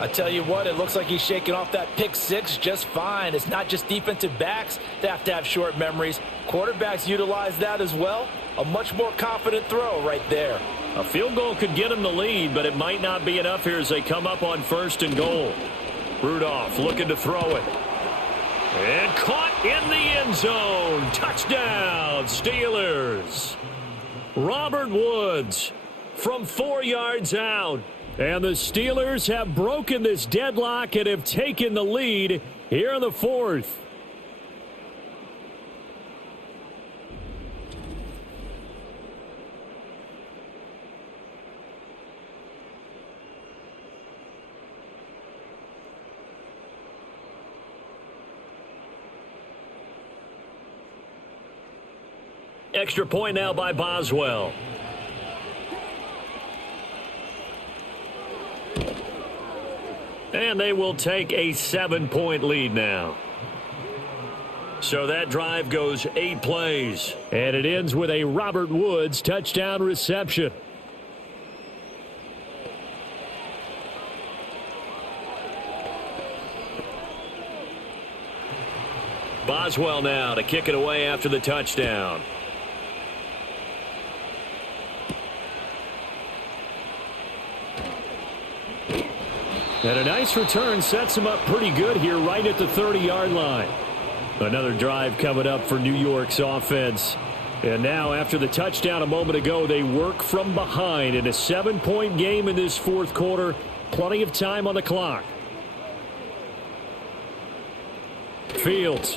I tell you what, it looks like he's shaking off that pick six just fine. It's not just defensive backs that have short memories. Quarterbacks utilize that as well. A much more confident throw right there. A field goal could get him the lead, but it might not be enough here as they come up on 1st and goal. Rudolph looking to throw it. And caught in the end zone. Touchdown, Steelers. Robert Woods from 4 yards out. And the Steelers have broken this deadlock and have taken the lead here in the 4th. Extra point now by Boswell. And they will take a 7-point lead now. So that drive goes 8 plays. And it ends with a Robert Woods touchdown reception. Boswell now to kick it away after the touchdown. And a nice return sets him up pretty good here right at the 30-yard line. Another drive coming up for New York's offense. And now after the touchdown a moment ago, they work from behind in a 7-point game in this 4th quarter. Plenty of time on the clock. Fields.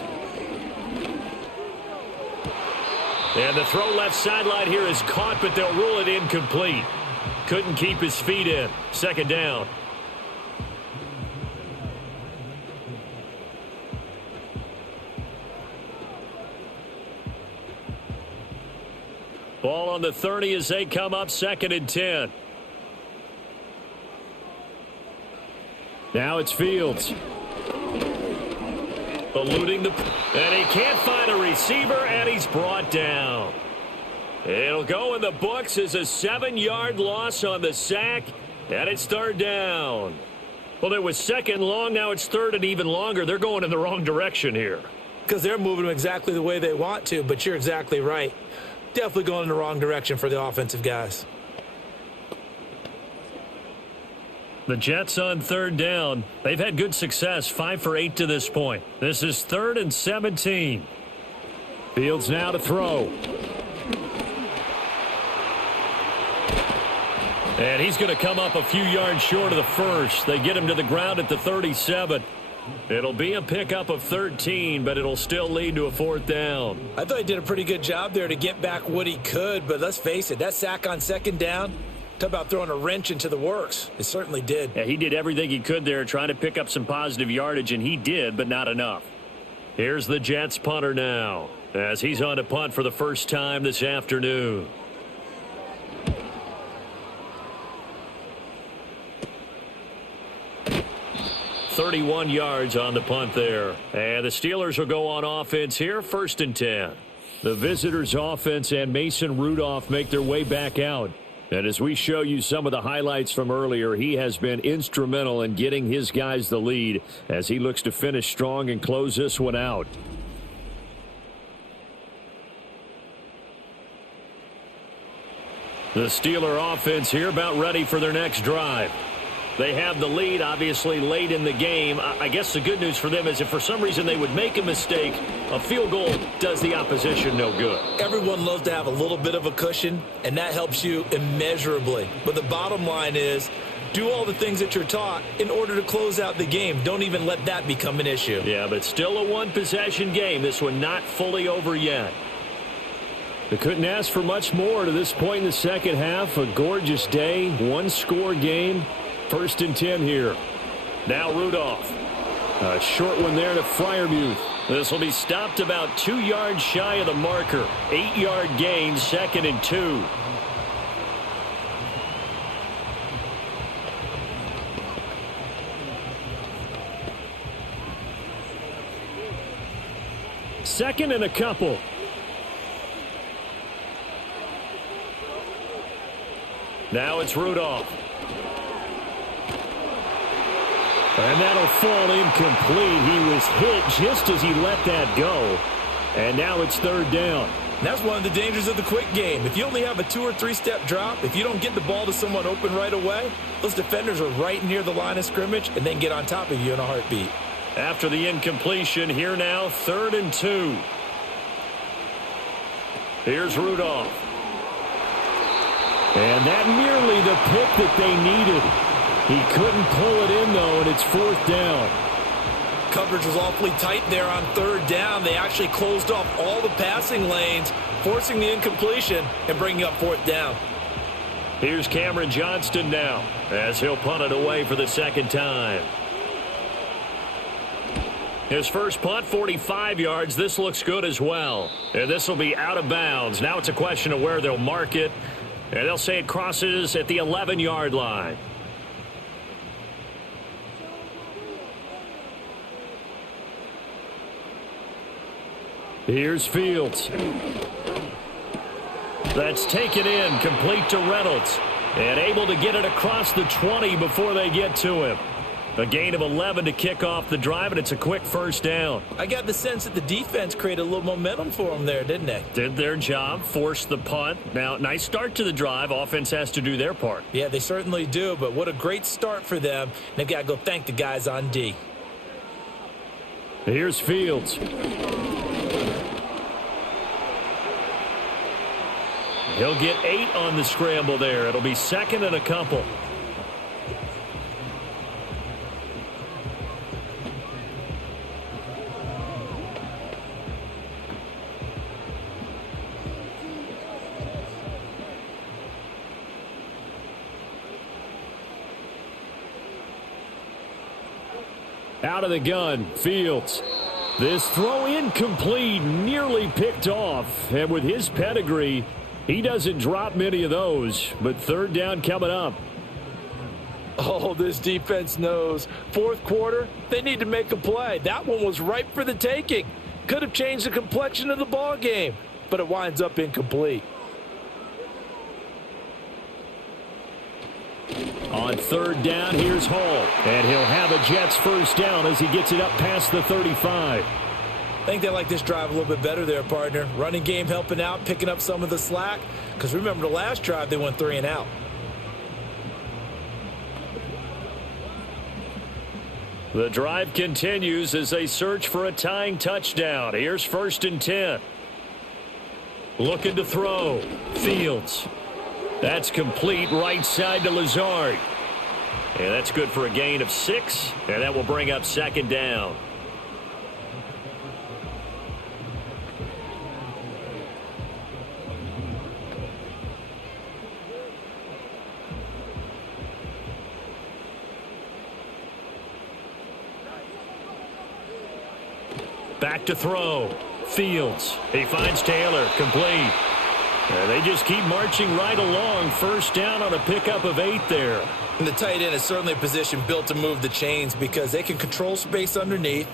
And the throw left sideline here is caught, but they'll rule it incomplete. Couldn't keep his feet in. 2nd down. Ball on the 30 as they come up 2nd and 10. Now it's Fields. Eluding and he can't find a receiver, and he's brought down. It'll go in the books as a 7-yard loss on the sack, and it's 3rd down. Well, it was 2nd long, now it's 3rd and even longer. They're going in the wrong direction here. Because they're moving them exactly the way they want to, but you're exactly right. Definitely going in the wrong direction for the offensive guys. The Jets on 3rd down. They've had good success, 5 for 8 to this point. This is 3rd and 17. Fields now to throw. And he's going to come up a few yards short of the first. They get him to the ground at the 37. It'll be a pickup of 13, but it'll still lead to a 4th down. I thought he did a pretty good job there to get back what he could, but let's face it, that sack on 2nd down, talk about throwing a wrench into the works. It certainly did. Yeah, he did everything he could there trying to pick up some positive yardage, and he did, but not enough. Here's the Jets punter now as he's on to punt for the first time this afternoon. 31 yards on the punt there. And the Steelers will go on offense here, 1st and 10. The visitors' offense and Mason Rudolph make their way back out. And as we show you some of the highlights from earlier, he has been instrumental in getting his guys the lead as he looks to finish strong and close this one out. The Steeler offense here about ready for their next drive. They have the lead, obviously, late in the game. I guess the good news for them is if for some reason they would make a mistake, a field goal does the opposition no good. Everyone loves to have a little bit of a cushion, and that helps you immeasurably. But the bottom line is, do all the things that you're taught in order to close out the game. Don't even let that become an issue. Yeah, but still a one-possession game. This one not fully over yet. They couldn't ask for much more to this point in the second half. A gorgeous day, one-score game. 1st and 10 here. Now Rudolph. A short one there to Freiermuth. This will be stopped about 2 yards shy of the marker. 8-yard gain, 2nd and 2. Second and a couple. Now it's Rudolph. And that'll fall incomplete. He was hit just as he let that go. And now it's third down. And that's one of the dangers of the quick game. If you only have a 2- or 3-step drop, if you don't get the ball to someone open right away, those defenders are right near the line of scrimmage and then get on top of you in a heartbeat. After the incompletion, here now, 3rd and 2. Here's Rudolph. And that nearly the pick that they needed. He couldn't pull it in, though, and it's 4th down. Coverage was awfully tight there on 3rd down. They actually closed off all the passing lanes, forcing the incompletion and bringing up 4th down. Here's Cameron Johnston now as he'll punt it away for the 2nd time. His first punt, 45 yards. This looks good as well. And this will be out of bounds. Now it's a question of where they'll mark it. And they'll say it crosses at the 11-yard line. Here's Fields. That's taken in, complete to Reynolds. And able to get it across the 20 before they get to him. A gain of 11 to kick off the drive, and it's a quick 1st down. I got the sense that the defense created a little momentum for them there, didn't they? Did their job, forced the punt. Now, nice start to the drive. Offense has to do their part. Yeah, they certainly do, but what a great start for them. They've got to go thank the guys on D. Here's Fields. He'll get 8 on the scramble there. It'll be 2nd and a couple. Out of the gun, Fields. This throw incomplete, nearly picked off. And with his pedigree, he doesn't drop many of those. But 3rd down coming up. Oh, this defense knows. 4th quarter, they need to make a play. That one was ripe for the taking. Could have changed the complexion of the ball game, but it winds up incomplete. On 3rd down, here's Hall. And he'll have a Jets 1st down as he gets it up past the 35. I think they like this drive a little bit better there, partner. Running game helping out, picking up some of the slack. Because remember, the last drive, they went 3 and out. The drive continues as they search for a tying touchdown. Here's 1st and 10. Looking to throw. Fields. That's complete right side to Lazard. And that's good for a gain of 6. And that will bring up 2nd down. Back to throw. Fields. He finds Taylor. Complete. And they just keep marching right along. 1st down on a pickup of 8 there. And the tight end is certainly a position built to move the chains because they can control space underneath.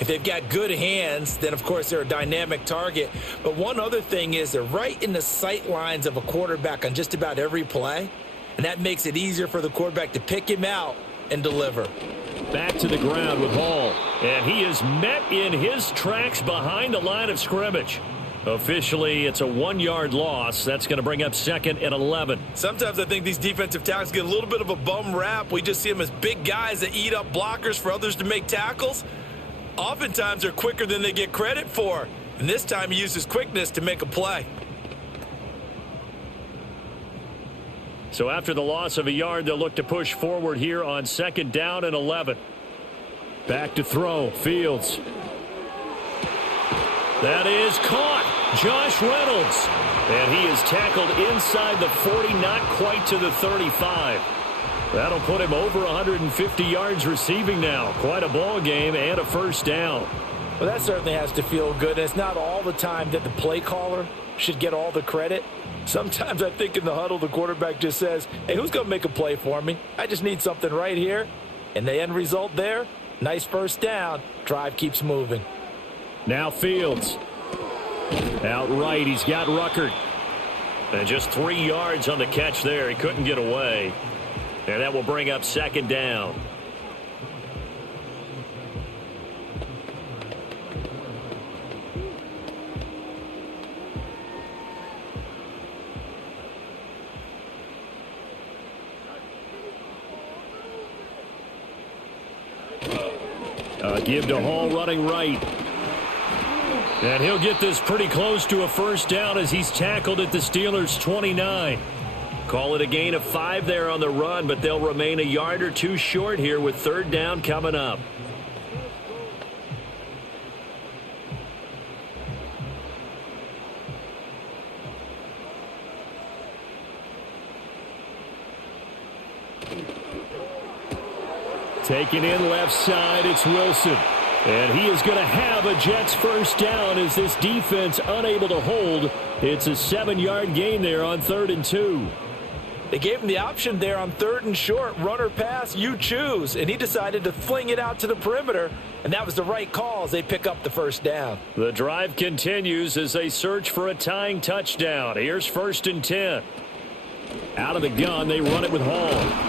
If they've got good hands, then, of course, they're a dynamic target. But one other thing is they're right in the sight lines of a quarterback on just about every play. And that makes it easier for the quarterback to pick him out and deliver. Back to the ground with Hall. And he is met in his tracks behind the line of scrimmage. Officially, it's a 1-yard loss. That's going to bring up 2nd and 11. Sometimes I think these defensive tackles get a little bit of a bum rap. We just see them as big guys that eat up blockers for others to make tackles. Oftentimes, they're quicker than they get credit for. And this time, he uses quickness to make a play. So after the loss of a yard, they'll look to push forward here on 2nd down and 11. Back to throw. Fields. That is caught. Josh Reynolds. And he is tackled inside the 40, not quite to the 35. That'll put him over 150 yards receiving now. Quite a ball game and a 1st down. Well, that certainly has to feel good. It's not all the time that the play caller should get all the credit. Sometimes I think in the huddle, the quarterback just says, hey, who's going to make a play for me? I just need something right here. And the end result there, nice 1st down. Drive keeps moving. Now Fields. Out right, he's got Ruckert. And just 3 yards on the catch there. He couldn't get away. And that will bring up 2nd down. Give to Hall running right. And he'll get this pretty close to a first down as he's tackled at the Steelers' 29. Call it a gain of 5 there on the run, but they'll remain a yard or two short here with third down coming up. Taking in left side, it's Wilson. And he is going to have a Jets first down as this defense unable to hold. It's a 7-yard gain there on 3rd and 2. They gave him the option there on 3rd and short. Run or pass, you choose. And he decided to fling it out to the perimeter. And that was the right call as they pick up the first down. The drive continues as they search for a tying touchdown. Here's 1st and 10. Out of the gun, they run it with Hall.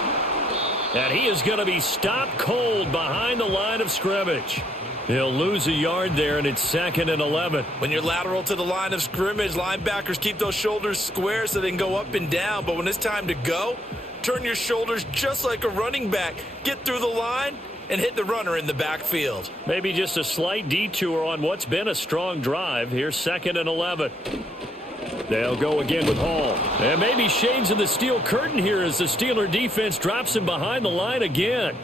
And he is going to be stopped cold behind the line of scrimmage. He'll lose a yard there, and it's 2nd and 11. When you're lateral to the line of scrimmage, linebackers keep those shoulders square so they can go up and down. But when it's time to go, turn your shoulders just like a running back. Get through the line and hit the runner in the backfield. Maybe just a slight detour on what's been a strong drive. Here's 2nd and 11. They'll go again with Hall. And maybe shades of the steel curtain here as the Steeler defense drops him behind the line again.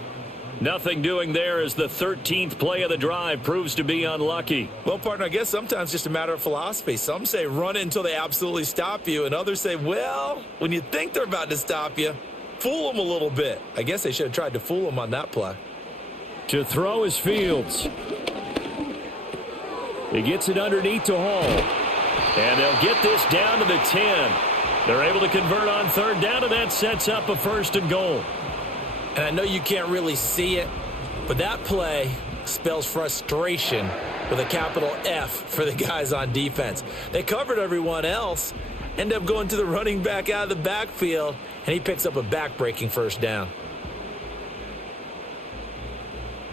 Nothing doing there as the 13th play of the drive proves to be unlucky. Well, partner, I guess sometimes just a matter of philosophy. Some say run it until they absolutely stop you, and others say, well, when you think they're about to stop you, fool them a little bit. I guess they should have tried to fool them on that play. To throw is Fields. He gets it underneath to Hall. And they'll get this down to the 10. They're able to convert on 3rd down, and that sets up a 1st and goal. And I know you can't really see it, but that play spells frustration with a capital F for the guys on defense. They covered everyone else, end up going to the running back out of the backfield, and he picks up a back-breaking first down.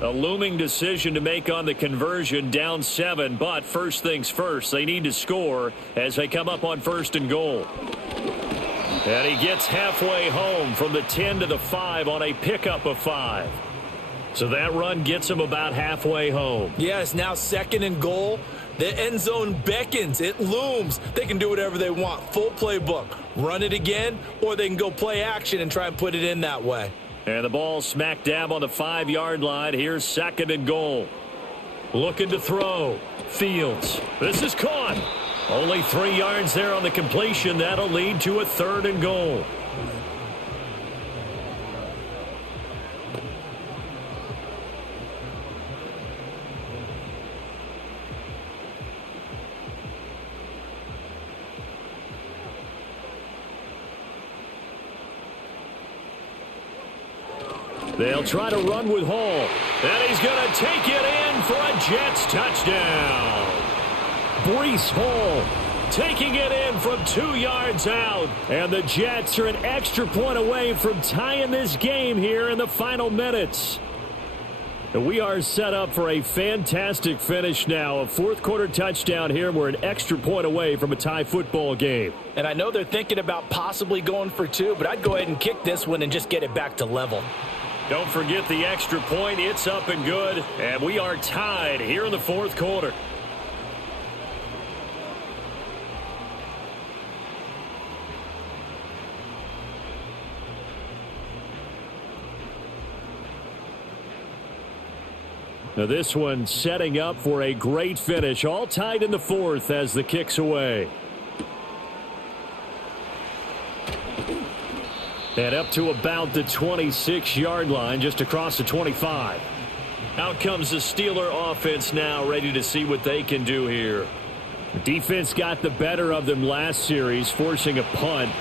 A looming decision to make on the conversion, down 7, but first things first, they need to score as they come up on 1st and goal. And he gets halfway home from the 10 to the 5 on a pickup of 5. So that run gets him about halfway home. Yeah, it's now 2nd and goal. The end zone beckons. It looms. They can do whatever they want. Full playbook. Run it again, or they can go play action and try and put it in that way. And the ball smack dab on the 5-yard line. Here's 2nd and goal. Looking to throw. Fields. This is caught. Only 3 yards there on the completion. That'll lead to a 3rd and goal. They'll try to run with Hall. And he's going to take it in for a Jets touchdown. Breece Hall taking it in from 2 yards out. And the Jets are an extra point away from tying this game here in the final minutes. And we are set up for a fantastic finish now. A 4th-quarter touchdown here. We're an extra point away from a tie football game. And I know they're thinking about possibly going for 2, but I'd go ahead and kick this one and just get it back to level. Don't forget the extra point. It's up and good. And we are tied here in the 4th quarter. Now this one setting up for a great finish. All tied in the 4th as the kick's away. And up to about the 26-yard line, just across the 25. Out comes the Steeler offense now, ready to see what they can do here. The defense got the better of them last series, forcing a punt.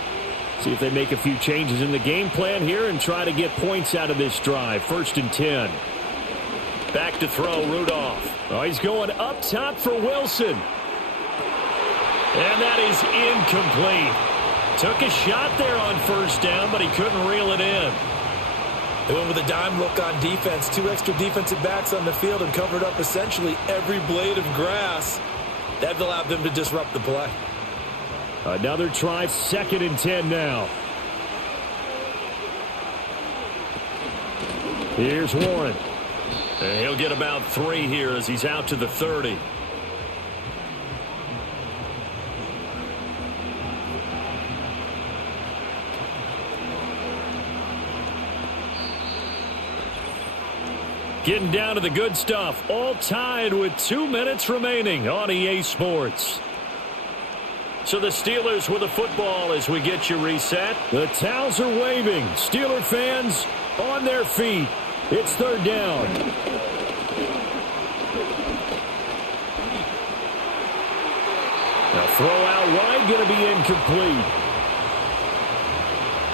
See if they make a few changes in the game plan here and try to get points out of this drive. 1st and 10. Back to throw, Rudolph. Oh, he's going up top for Wilson. And that is incomplete. Took a shot there on 1st down, but he couldn't reel it in. They went with a dime look on defense. 2 extra defensive backs on the field and covered up essentially every blade of grass. That allowed them to disrupt the play. Another try, 2nd and 10 now. Here's Warren. And he'll get about 3 here as he's out to the 30. Getting down to the good stuff. All tied with 2 minutes remaining on EA Sports. So the Steelers with the football as we get you reset. The towels are waving. Steeler fans on their feet. It's 3rd down. Now throw out wide, going to be incomplete.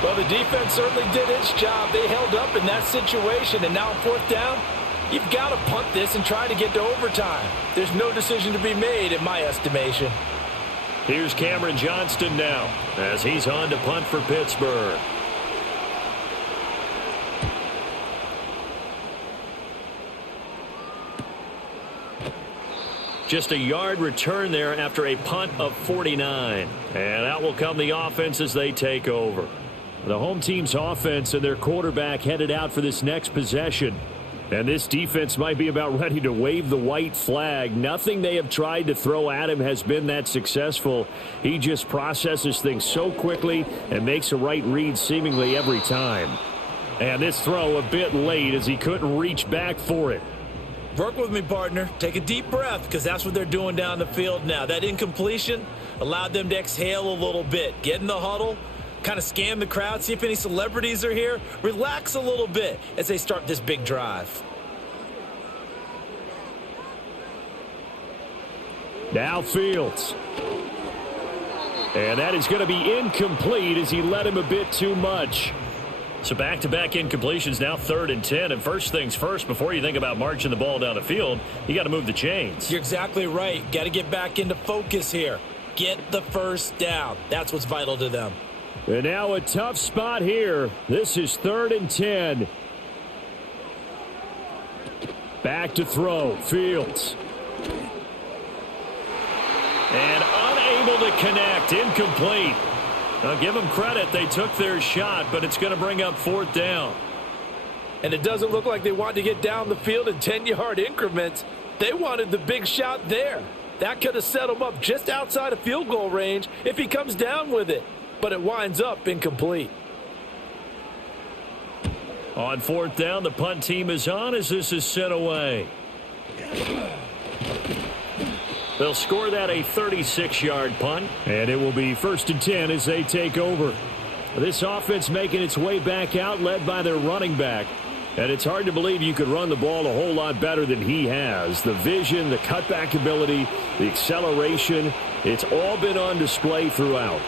Well, the defense certainly did its job. They held up in that situation, and now on 4th down, you've got to punt this and try to get to overtime. There's no decision to be made in my estimation. Here's Cameron Johnston now as he's on to punt for Pittsburgh. Just a yard return there after a punt of 49. And out will come the offense as they take over. The home team's offense and their quarterback headed out for this next possession. And this defense might be about ready to wave the white flag. Nothing they have tried to throw at him has been that successful. He just processes things so quickly and makes a right read seemingly every time. And this throw a bit late as he couldn't reach back for it. Work with me, partner. Take a deep breath, because that's what they're doing down the field now. That incompletion allowed them to exhale a little bit. Get in the huddle, kind of scan the crowd, see if any celebrities are here. Relax a little bit as they start this big drive. Now Fields. And that is going to be incomplete as he led him a bit too much. So back-to-back incompletions, now 3rd and 10. And first things first, before you think about marching the ball down the field, you got to move the chains. You're exactly right. Got to get back into focus here. Get the first down. That's what's vital to them. And now a tough spot here. This is 3rd and 10. Back to throw. Fields. And unable to connect. Incomplete. Now give them credit. They took their shot, but it's going to bring up 4th down. And it doesn't look like they want to get down the field in 10-yard increments. They wanted the big shot there. That could have set him up just outside of field goal range if he comes down with it. But it winds up incomplete. On 4th down, the punt team is on as this is sent away. They'll score that a 36-yard punt, and it will be 1st and 10 as they take over. This offense making its way back out, led by their running back. And it's hard to believe you could run the ball a whole lot better than he has. The vision, the cutback ability, the acceleration, it's all been on display throughout.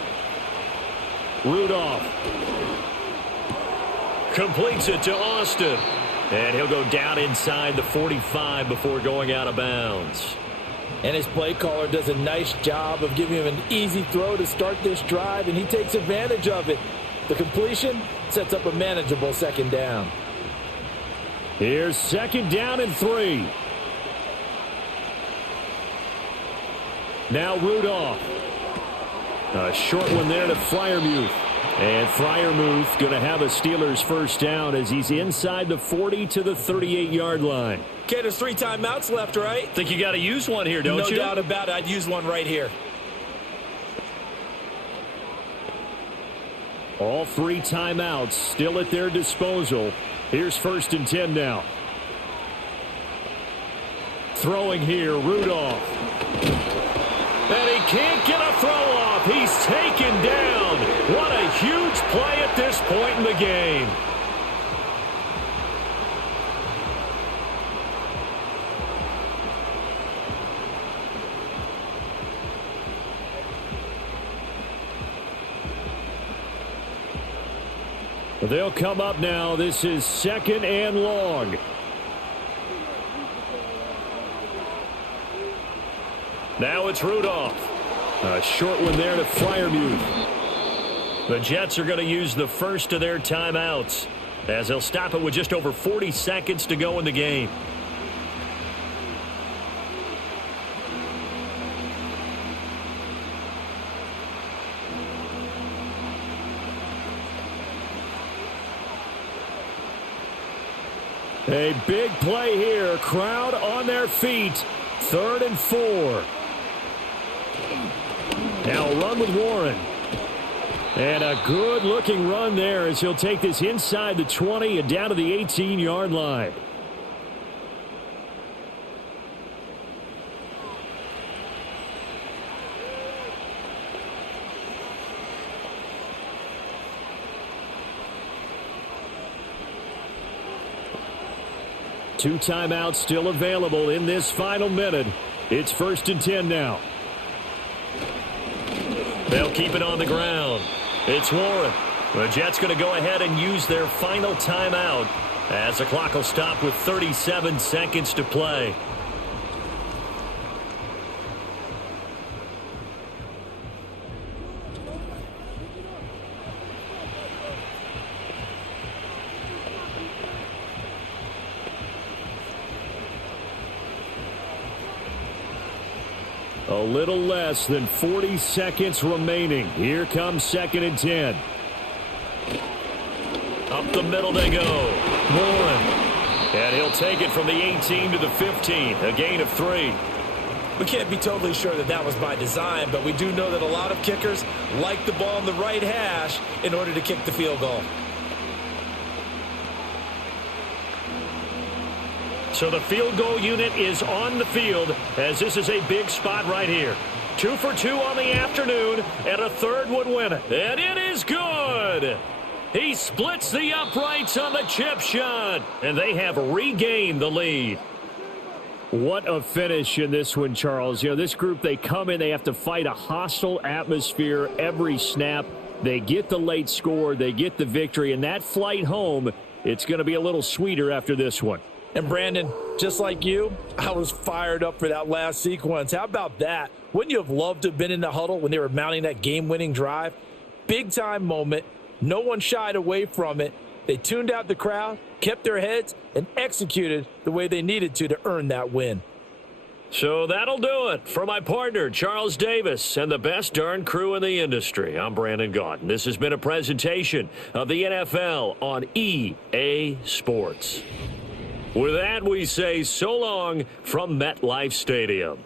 Rudolph completes it to Austin. And he'll go down inside the 45 before going out of bounds. And his play caller does a nice job of giving him an easy throw to start this drive, and he takes advantage of it. The completion sets up a manageable 2nd down. Here's 2nd down and 3. Now Rudolph. A short one there to Freiermuth. And Freiermuth going to have a Steelers 1st down as he's inside the 40 to the 38-yard line. Okay, there's 3 timeouts left, right? Think you got to use one here, don't you? No doubt about it. I'd use one right here. All 3 timeouts still at their disposal. Here's 1st and 10 now. Throwing here, Rudolph. And he can't get a throw off. He's taken down. What a huge play at this point in the game. They'll come up now. This is 2nd and long. Now it's Rudolph. A short one there to Freiermuth. The Jets are going to use the first of their timeouts as they'll stop it with just over 40 seconds to go in the game. A big play here. Crowd on their feet. 3rd and 4. Now a run with Warren. And a good-looking run there as he'll take this inside the 20 and down to the 18-yard line. Two timeouts still available in this final minute. It's 1st and 10 now. They'll keep it on the ground. It's Warren. The Jets going to go ahead and use their final timeout as the clock will stop with 37 seconds to play. A little less than 40 seconds remaining. Here comes 2nd and 10. Up the middle they go. Warren. And he'll take it from the 18 to the 15. A gain of 3. We can't be totally sure that that was by design, but we do know that a lot of kickers like the ball in the right hash in order to kick the field goal. So the field goal unit is on the field as this is a big spot right here. 2 for 2 on the afternoon, and a 3rd would win it. And it is good. He splits the uprights on the chip shot, and they have regained the lead. What a finish in this one, Charles. You know, this group, they come in, they have to fight a hostile atmosphere every snap. They get the late score, they get the victory, and that flight home, it's going to be a little sweeter after this one. And Brandon, just like you, I was fired up for that last sequence. How about that? Wouldn't you have loved to have been in the huddle when they were mounting that game-winning drive? Big-time moment. No one shied away from it. They tuned out the crowd, kept their heads, and executed the way they needed to earn that win. So that'll do it for my partner, Charles Davis, and the best darn crew in the industry. I'm Brandon Gaudin. This has been a presentation of the NFL on EA Sports. With that, we say so long from MetLife Stadium.